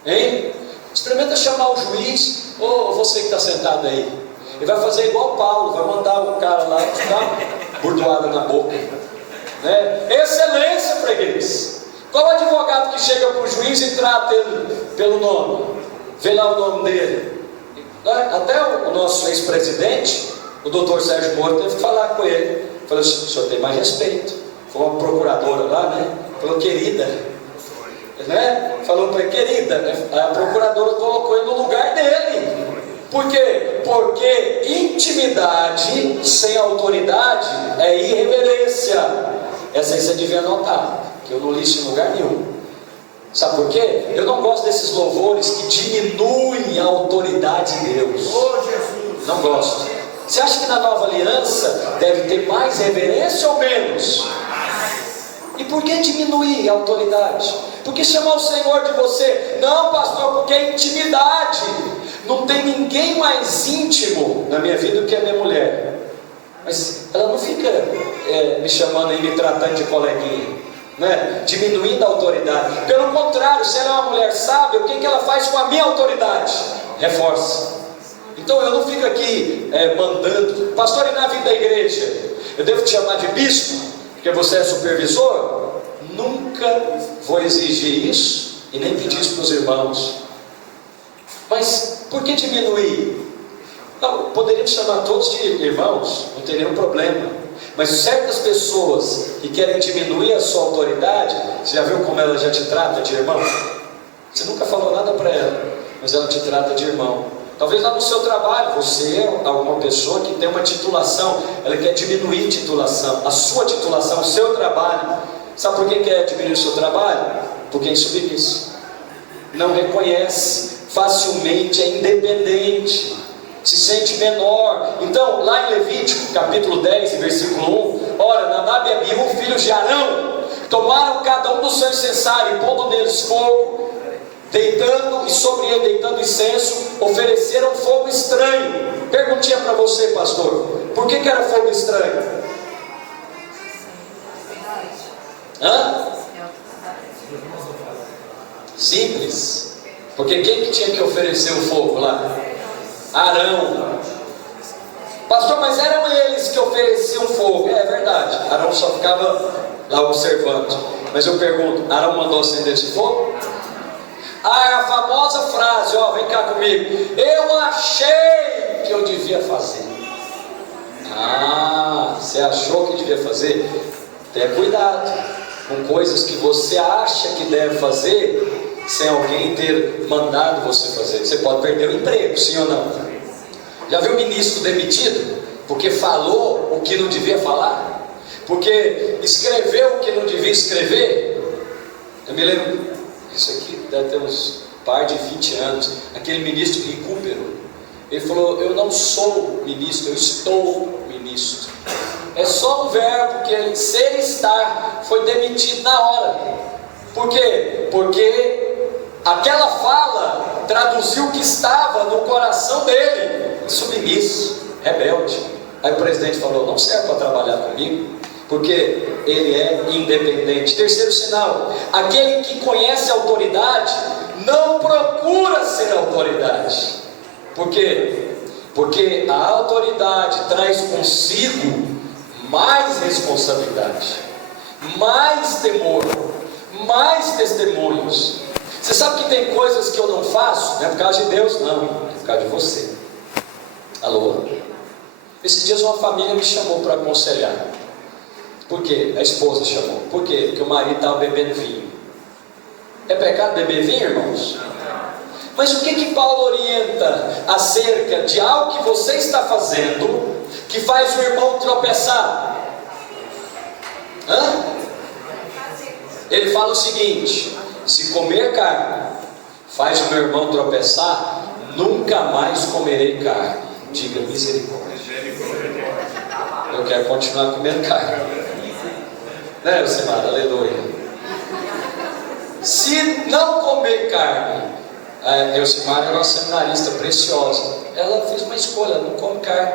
Hein? Experimenta chamar o juiz, ou você que está sentado aí. Ele vai fazer igual Paulo, vai mandar o cara lá dar burdoada na boca. Né? Excelência, freguês. Qual advogado que chega para o juiz e trata ele pelo nome? Vê lá o nome dele. Até o nosso ex-presidente, o doutor Sérgio Moro, teve que falar com ele. Falou, o senhor tem mais respeito. Foi uma procuradora lá, né? Falou, querida. Né? Falou para ele, querida. A procuradora colocou ele no lugar dele. Por quê? Porque intimidade sem autoridade é irreverência. Essa aí você devia anotar, que eu não li isso em lugar nenhum. Sabe por quê? Eu não gosto desses louvores que diminuem a autoridade de Deus. Não gosto. Você acha que na nova aliança deve ter mais reverência ou menos? E por que diminuir a autoridade? Porque chamar o Senhor de você? Não, pastor, porque é intimidade. Não tem ninguém mais íntimo na minha vida do que a minha mulher. Mas ela não fica me chamando e me tratando de coleguinha, né? Diminuindo a autoridade. Pelo contrário, se ela é uma mulher sábia, o que ela faz com a minha autoridade? Reforça. Então eu não fico aqui mandando, pastor, e na vida da igreja? Eu devo te chamar de bispo, porque você é supervisor? Nunca vou exigir isso e nem pedir isso para os irmãos. Mas por que diminuir? Não, poderíamos chamar todos de irmãos, não tem nenhum problema. Mas certas pessoas que querem diminuir a sua autoridade, você já viu como ela já te trata de irmão? Você nunca falou nada para ela, mas ela te trata de irmão. Talvez lá no seu trabalho, você é alguma pessoa que tem uma titulação, ela quer diminuir a titulação, a sua titulação, o seu trabalho. Sabe por que quer diminuir o seu trabalho? Porque é insubmisso, não reconhece, facilmente é independente, se sente menor. Então, lá em Levítico, capítulo 10, versículo 1, ora, Nadab e Abiú, filhos de Arão, tomaram cada um do seu incensário, e pondo neles fogo, deitando, e sobre ele deitando incenso, ofereceram fogo estranho. Perguntinha para você, pastor, por que era fogo estranho? Hã? Simples. Porque quem que tinha que oferecer o fogo lá? Arão. Pastor, mas eram eles que ofereciam fogo. É verdade, Arão só ficava lá observando. Mas eu pergunto, Arão mandou acender esse fogo? A famosa frase, ó, vem cá comigo, eu achei que eu devia fazer. Ah, você achou que devia fazer? Tenha cuidado com coisas que você acha que deve fazer, sem alguém ter mandado você fazer. Você pode perder o emprego, sim ou não? Já viu o ministro demitido? Porque falou o que não devia falar? Porque escreveu o que não devia escrever? Eu me lembro, isso aqui deve ter uns par de 20 anos, aquele ministro recupero, ele falou, eu não sou ministro, eu estou ministro. É só um verbo que ele, ser estar, foi demitido na hora. Por quê? Porque aquela fala traduziu o que estava no coração dele, submisso, rebelde. Aí o presidente falou, não serve para trabalhar comigo, porque ele é independente. Terceiro sinal, aquele que conhece a autoridade, não procura ser autoridade. Por quê? Porque a autoridade traz consigo mais responsabilidade, mais temor, mais testemunhos. Você sabe que tem coisas que eu não faço, não é por causa de Deus, não, é por causa de você. Alô? Esses dias uma família me chamou para aconselhar. Por quê? A esposa chamou. Por quê? Porque o marido estava bebendo vinho. É pecado beber vinho, irmãos? Mas o que Paulo orienta acerca de algo que você está fazendo que faz o irmão tropeçar? Hã? Ele fala o seguinte: se comer carne faz o meu irmão tropeçar, nunca mais comerei carne. Diga misericórdia. Eu quero continuar comendo carne. Né, Elcimar? Aleluia. Se não comer carne, a Elcimar é uma seminarista preciosa. Ela fez uma escolha, não come carne.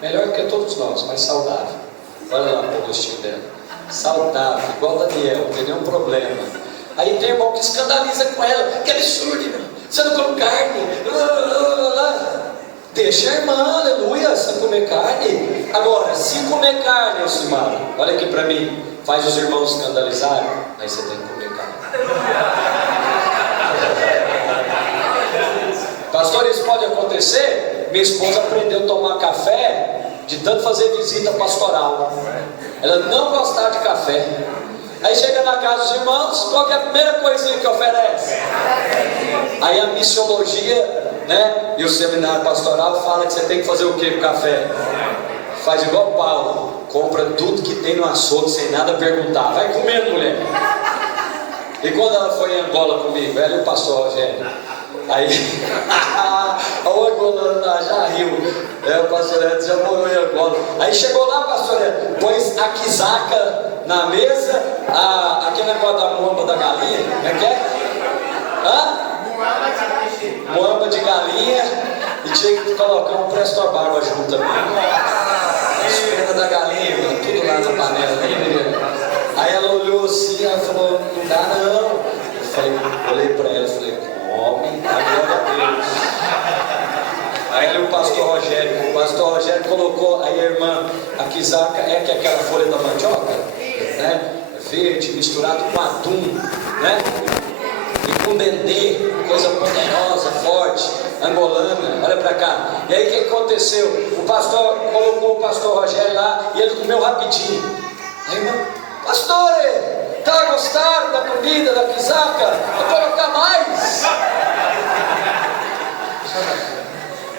Melhor que todos nós, mas saudável. Olha lá o rostinho dela. Saudável, igual Daniel, não tem nenhum problema. Aí tem irmão que escandaliza com ela. Que absurdo, irmão. Você não come carne. Deixa a irmã, aleluia, sem comer carne. Agora, se comer carne, Elcimar, olha aqui para mim, faz os irmãos escandalizarem, aí você tem que comer carne. Pastor, isso pode acontecer? Minha esposa aprendeu a tomar café de tanto fazer visita pastoral. Ela não gostava de café. Aí chega na casa dos irmãos, qual que é a primeira coisinha que oferece? Aí a missiologia, né, e o seminário pastoral fala que você tem que fazer o que com o café? Faz igual Paulo, compra tudo que tem no açougue sem nada perguntar. Vai comendo, mulher. E quando ela foi em Angola comigo, ela e o pastor Rogério, aí o angolano lá já riu, o pastor Edson já morou em Angola. Aí chegou lá, pastor Edson, pôs a quizaca na mesa, aquele negócio da muamba da galinha, como é que é? Muamba de galinha, e tinha que colocar um Prestor Barba junto também. As penas da galinha, tudo lá na panela, aí ela olhou assim, ela falou, não dá não. Eu falei, olhei para ela e falei, come, glória a Deus. Aí ela e o pastor Rogério colocou, aí a irmã, a quizaca é que é aquela folha da mandioca, né? Verde, misturado com atum, né? E com dendê, coisa poderosa, forte, angolana, olha pra cá. E aí o que aconteceu? O pastor colocou o pastor Rogério lá e ele comeu rapidinho. Aí irmão, pastor, tá gostando da comida, da quizaca? Vou colocar mais?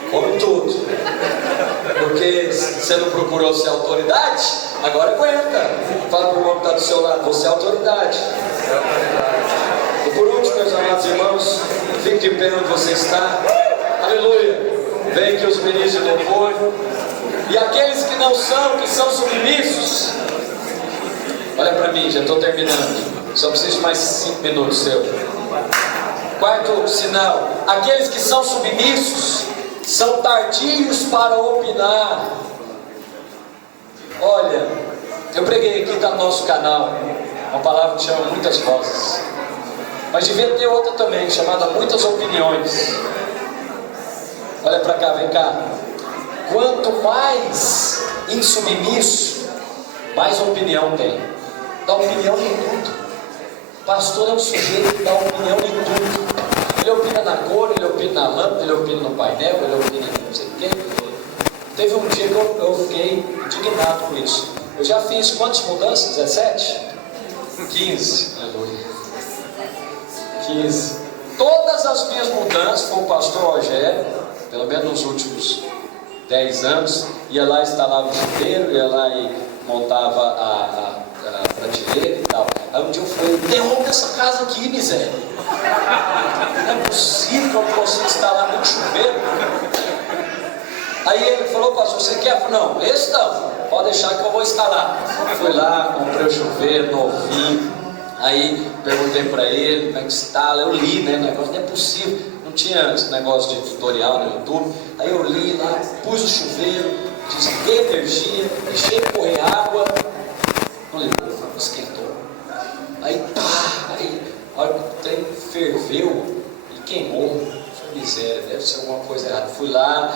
Come tudo. Porque você não procurou ser autoridade, agora aguenta. Fala para o irmão que está do seu lado, você é autoridade. E por último, meus amados irmãos, fique de pé onde você está. Aleluia. Vem aqui os ministros de louvor. E aqueles que não são, que são submissos. Olha para mim, já estou terminando. Só preciso de mais 5 minutos seu. Quarto sinal. Aqueles que são submissos são tardios para opinar. Olha, eu preguei aqui, está no nosso canal, uma palavra que chama Muitas Vozes, mas devia ter outra também, chamada Muitas Opiniões. Olha para cá, vem cá. Quanto mais insubmisso, mais opinião tem. Dá opinião em tudo. Pastor é um sujeito que dá opinião em tudo. Ele opina na cor, ele opina na lâmpada, ele opina no painel, ele opina em não sei o quê. Teve um dia que eu fiquei indignado com isso. Eu já fiz quantas mudanças? 17? 15. Aleluia. 15. Todas as minhas mudanças com o pastor Rogério, pelo menos nos últimos 10 anos, ia lá, instalava o chuveiro, ia lá e montava a prateleira e tal. Aí um dia eu falei, interrompe essa casa aqui, miséria. Não é possível que eu consiga instalar nem chuveiro. Aí ele falou, pastor, você quer? Eu falei, não, esse não, pode deixar que eu vou instalar. Fui lá, comprei o chuveiro novinho. Aí perguntei para ele como é que instala. Eu li, né, o negócio não é possível. Não tinha esse negócio de tutorial no YouTube. Aí eu li lá, pus o chuveiro, desliguei a energia, deixei correr água. Não ligou, esquentou. Aí pá, a hora que o trem ferveu e queimou. Foi miséria, deve ser alguma coisa errada. Fui lá,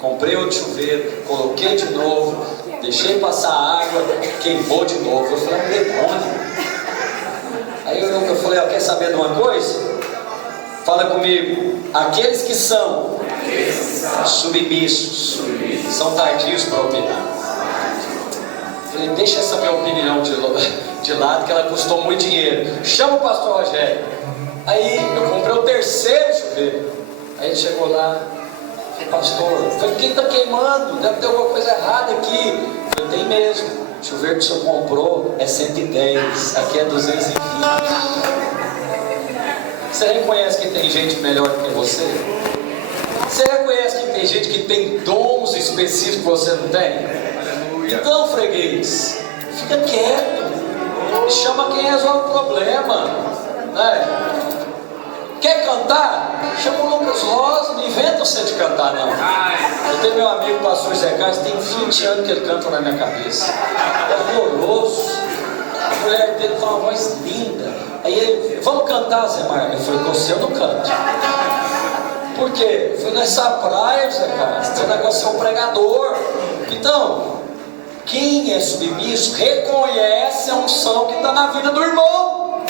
comprei outro chuveiro, coloquei de novo, deixei passar água, queimou de novo. Eu falei, demônio. Aí eu falei, quer saber de uma coisa? Fala comigo. Aqueles que são submissos são tardios para opinar. Falei, deixa essa minha opinião de lado, que ela custou muito dinheiro. Chama o pastor Rogério. Aí eu comprei o terceiro chuveiro. Aí ele chegou lá, falei, pastor, falei, o que está queimando? Deve ter alguma coisa errada aqui. Eu falei, tem mesmo. O chuveiro que o senhor comprou é 110, aqui é 220. Você reconhece que tem gente melhor do que você? Você reconhece que tem gente que tem dons específicos que você não tem? Então, freguês, fica quieto, chama quem resolve o problema, né? Quer cantar? Chama o Lucas Rosa, não inventa você de cantar, não. Eu tenho meu amigo pastor Zé Carlos, tem 20 anos que ele canta na minha cabeça. É horroroso. A mulher dele tem uma voz linda. Aí ele, vamos cantar, Zé Mar? Eu falei, com você eu não canto. Por quê? Eu falei, nessa praia, Zé Carlos, seu negócio é um pregador. Então, quem é submisso reconhece a unção que está na vida do irmão.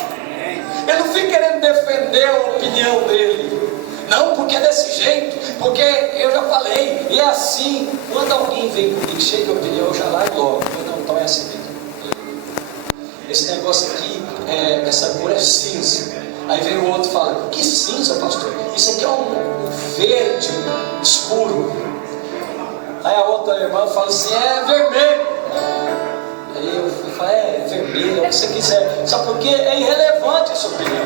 Ele não fica querendo defender a opinião dele. Não, porque é desse jeito, porque eu já falei, e é assim. Quando alguém vem comigo cheio de opinião, eu já largo logo. Eu não, então é assim mesmo. Esse negócio aqui, essa cor é cinza. Aí vem o outro e fala, que cinza, pastor? Isso aqui é um verde escuro. Aí a outra irmã fala assim, é vermelho. Aí eu falo, é vermelho, é o que você quiser. Sabe por quê? É irrelevante essa opinião.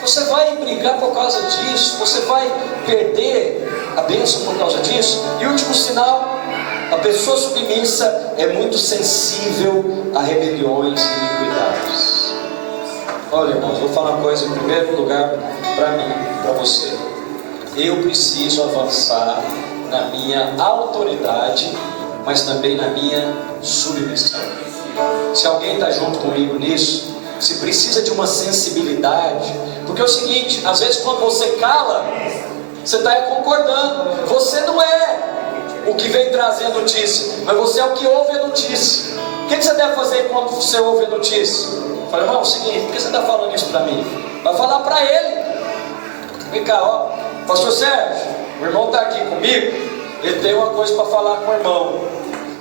Você vai brigar por causa disso, você vai perder a bênção por causa disso. E último sinal, a pessoa submissa é muito sensível a rebeliões e iniquidades. Olha, irmãos, vou falar uma coisa em primeiro lugar para mim, para você. Eu preciso avançar na minha autoridade, mas também na minha submissão. Se alguém está junto comigo nisso, se precisa de uma sensibilidade, porque é o seguinte, às vezes quando você cala, você está concordando, você não é o que vem trazer a notícia, mas você é o que ouve a notícia. O que você deve fazer quando você ouve a notícia? Fala, irmão, é o seguinte, por que você está falando isso para mim? Vai falar para ele. Vem cá, ó, pastor Sérgio, o irmão está aqui comigo, ele tem uma coisa para falar com o irmão.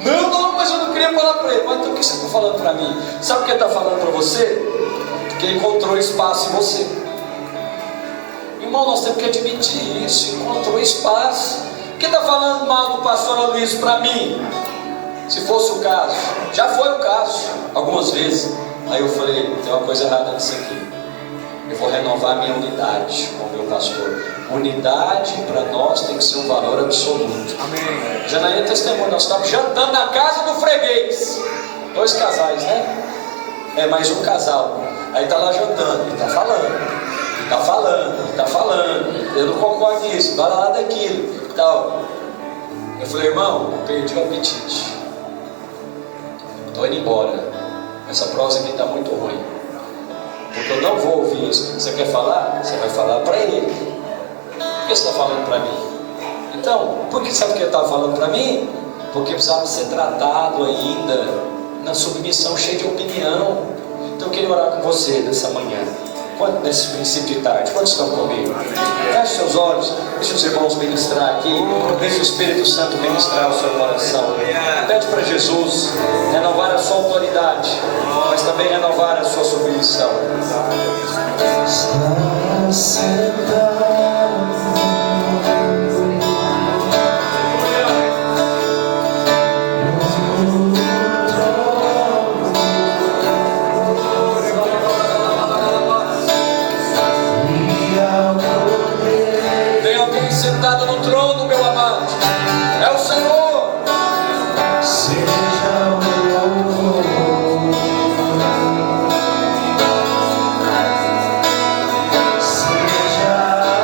Não, mas eu não queria falar para ele. Mas então o que você está falando para mim? Sabe o que ele está falando para você? Porque ele encontrou espaço em você. Irmão, nós temos que admitir isso. Encontrou espaço. Por que está falando mal do pastor Aloysio para mim? Se fosse o caso, já foi o caso, algumas vezes. Aí eu falei, tem uma coisa errada nisso aqui. Eu vou renovar a minha unidade com o meu pastor. Unidade para nós tem que ser um valor absoluto. Amém. Janaína testemunha, nós estamos jantando na casa do freguês. 2 casais, né? É mais um casal. Aí está lá jantando, ele está falando. Eu não concordo nisso, vai lá daquilo e tal. Eu falei, irmão, perdi o apetite. Estou indo embora. Essa prosa aqui está muito ruim. Porque eu não vou ouvir isso. Você quer falar? Você vai falar para ele. Por que você está falando para mim? Então, por que sabe o que ele estava falando para mim? Porque precisava ser tratado ainda na submissão, cheio de opinião. Então eu queria orar com você nessa manhã. Nesse princípio de tarde. Quantos estão comigo? Feche seus olhos. Deixa os irmãos ministrar aqui. Deixa o Espírito Santo ministrar o seu coração. Pede para Jesus renovar a sua autoridade, mas também renovar a sua submissão. Está sentado. Sentado no trono, meu amado, é o Senhor. Seja o louvor, seja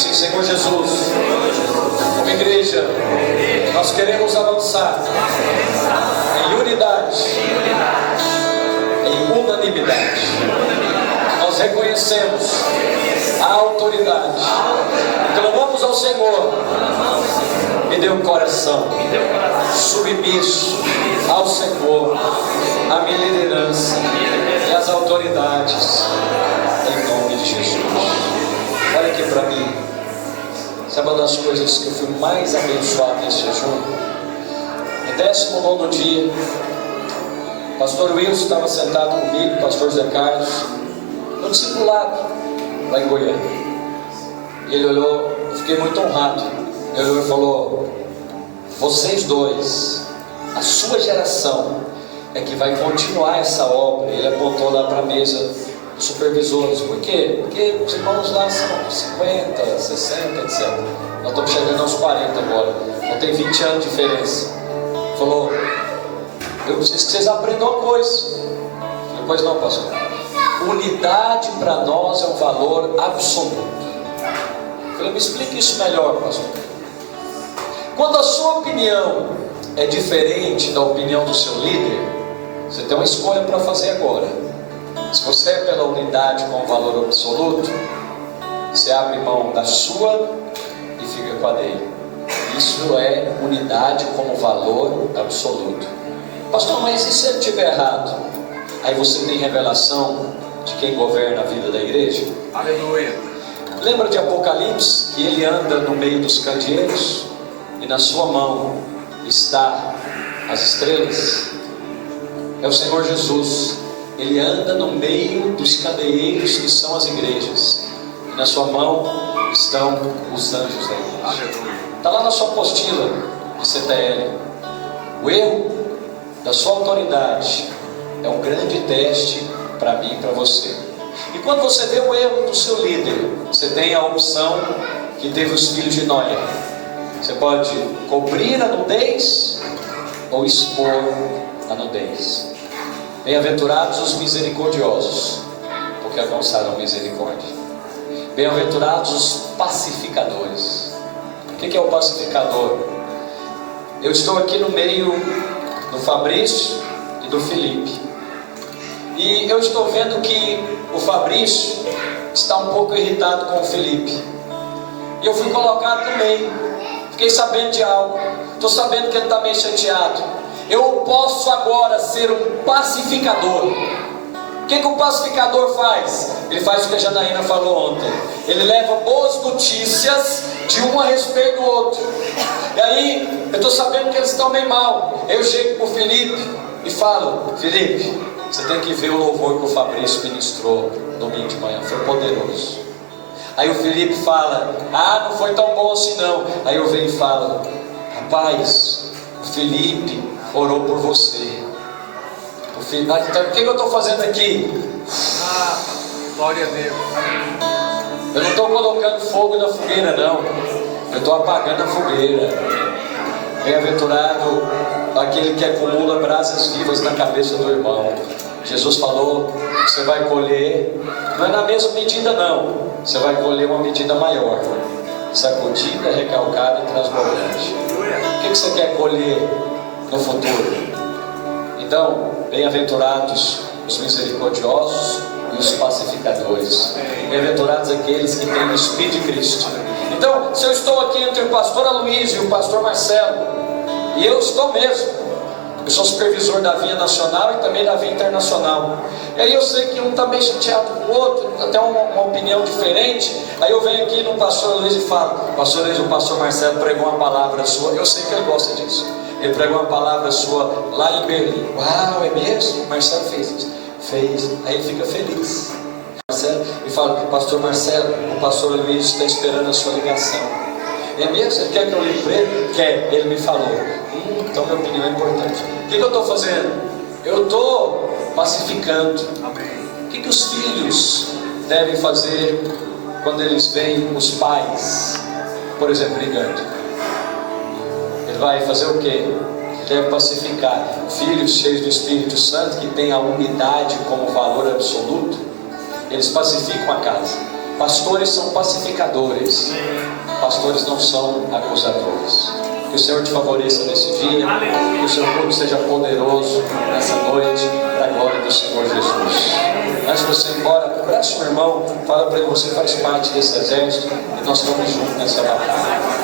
assim: Senhor Jesus, como igreja, nós queremos avançar em unidade, em unanimidade. Nós reconhecemos a autoridade, clamamos ao Senhor, me dê um coração submisso ao Senhor, à minha liderança e às autoridades, em nome de Jesus. Olha aqui para mim, sabe uma das coisas que eu fui mais abençoado nesse jejum? No 19º dia, o pastor Wilson estava sentado comigo, o pastor Zé Carlos, no discipulado, lá em Goiânia. E ele olhou, eu fiquei muito honrado. Ele olhou e falou: vocês dois, a sua geração, é que vai continuar essa obra. Ele apontou lá para a mesa dos supervisores. Por quê? Porque os irmãos lá são 50, 60, etc. Nós estamos chegando aos 40 agora. Não tem 20 anos de diferença. Falou: eu preciso que vocês aprendam uma coisa. Falei: pois não, pastor. Unidade para nós é um valor absoluto. Falei: me explique isso melhor, pastor. Quando a sua opinião é diferente da opinião do seu líder, você tem uma escolha para fazer agora. Se você é pela unidade com valor absoluto, você abre mão da sua e fica com a dele. Isso é unidade como valor absoluto. Pastor, mas e se ele estiver errado? Aí você tem revelação de quem governa a vida da igreja. Aleluia. Lembra de Apocalipse, que ele anda no meio dos candeeiros e na sua mão está as estrelas? É o Senhor Jesus. Ele anda no meio dos candeeiros, que são as igrejas, e na sua mão estão os anjos da igreja. Está lá na sua apostila de CTL. O erro da sua autoridade é um grande teste para mim e para você. E quando você vê o erro do seu líder, você tem a opção que teve os filhos de Noé. Você pode cobrir a nudez ou expor a nudez. Bem-aventurados os misericordiosos, porque alcançarão misericórdia. Bem-aventurados os pacificadores. O que é o pacificador? Eu estou aqui no meio do Fabrício e do Felipe, e eu estou vendo que o Fabrício está um pouco irritado com o Felipe, e eu fui colocado no meio. Fiquei sabendo de algo, estou sabendo que ele está meio chateado. Eu posso agora ser um pacificador. O que o pacificador faz? Ele faz o que a Janaína falou ontem. Ele leva boas notícias de um a respeito do outro. E aí, eu estou sabendo que eles estão meio mal. Eu chego para o Felipe e falo: Felipe, você tem que ver o louvor que o Fabrício ministrou domingo de manhã, foi poderoso. Aí o Felipe fala: ah, não foi tão bom assim não. Aí eu venho e falo: rapaz, o Felipe orou por você. Então o que eu estou fazendo aqui? Glória a Deus. Eu não estou colocando fogo na fogueira, não. Eu estou apagando a fogueira. Bem-aventurado aquele que acumula brasas vivas na cabeça do irmão. Jesus falou: você vai colher, não é na mesma medida não, você vai colher uma medida maior, sacudida, recalcada e transbordante. O que você quer colher no futuro? Então, bem-aventurados os misericordiosos e os pacificadores. Bem-aventurados aqueles que têm o Espírito de Cristo. Então, se eu estou aqui entre o pastor Aloysio e o pastor Marcelo, e eu estou mesmo, eu sou supervisor da Vinha Nacional e também da Vinha Internacional. E aí eu sei que um está meio chateado com o outro, até uma opinião diferente. Aí eu venho aqui no pastor Luiz e falo: pastor Luiz, o pastor Marcelo pregou uma palavra sua. Eu sei que ele gosta disso. Ele pregou uma palavra sua lá em Berlim. Uau, é mesmo? O Marcelo fez isso. Fez. Aí ele fica feliz. Marcelo, e fala: pastor Marcelo, o pastor Luiz está esperando a sua ligação. É mesmo? Ele quer que eu ligue para ele? Quer. Ele me falou. Então minha opinião é importante. O que eu estou fazendo? Eu estou pacificando. O que os filhos devem fazer quando eles veem os pais, por exemplo, brigando? Ele vai fazer o quê? Ele deve pacificar. Filhos cheios do Espírito Santo, que têm a unidade como valor absoluto, eles pacificam a casa. Pastores são pacificadores. Pastores não são acusadores. Que o Senhor te favoreça nesse dia. Que o seu culto seja poderoso nessa noite, para a glória do Senhor Jesus. Antes de você ir embora, abraça o irmão, fala para ele: você faz parte desse exército e nós estamos juntos nessa batalha.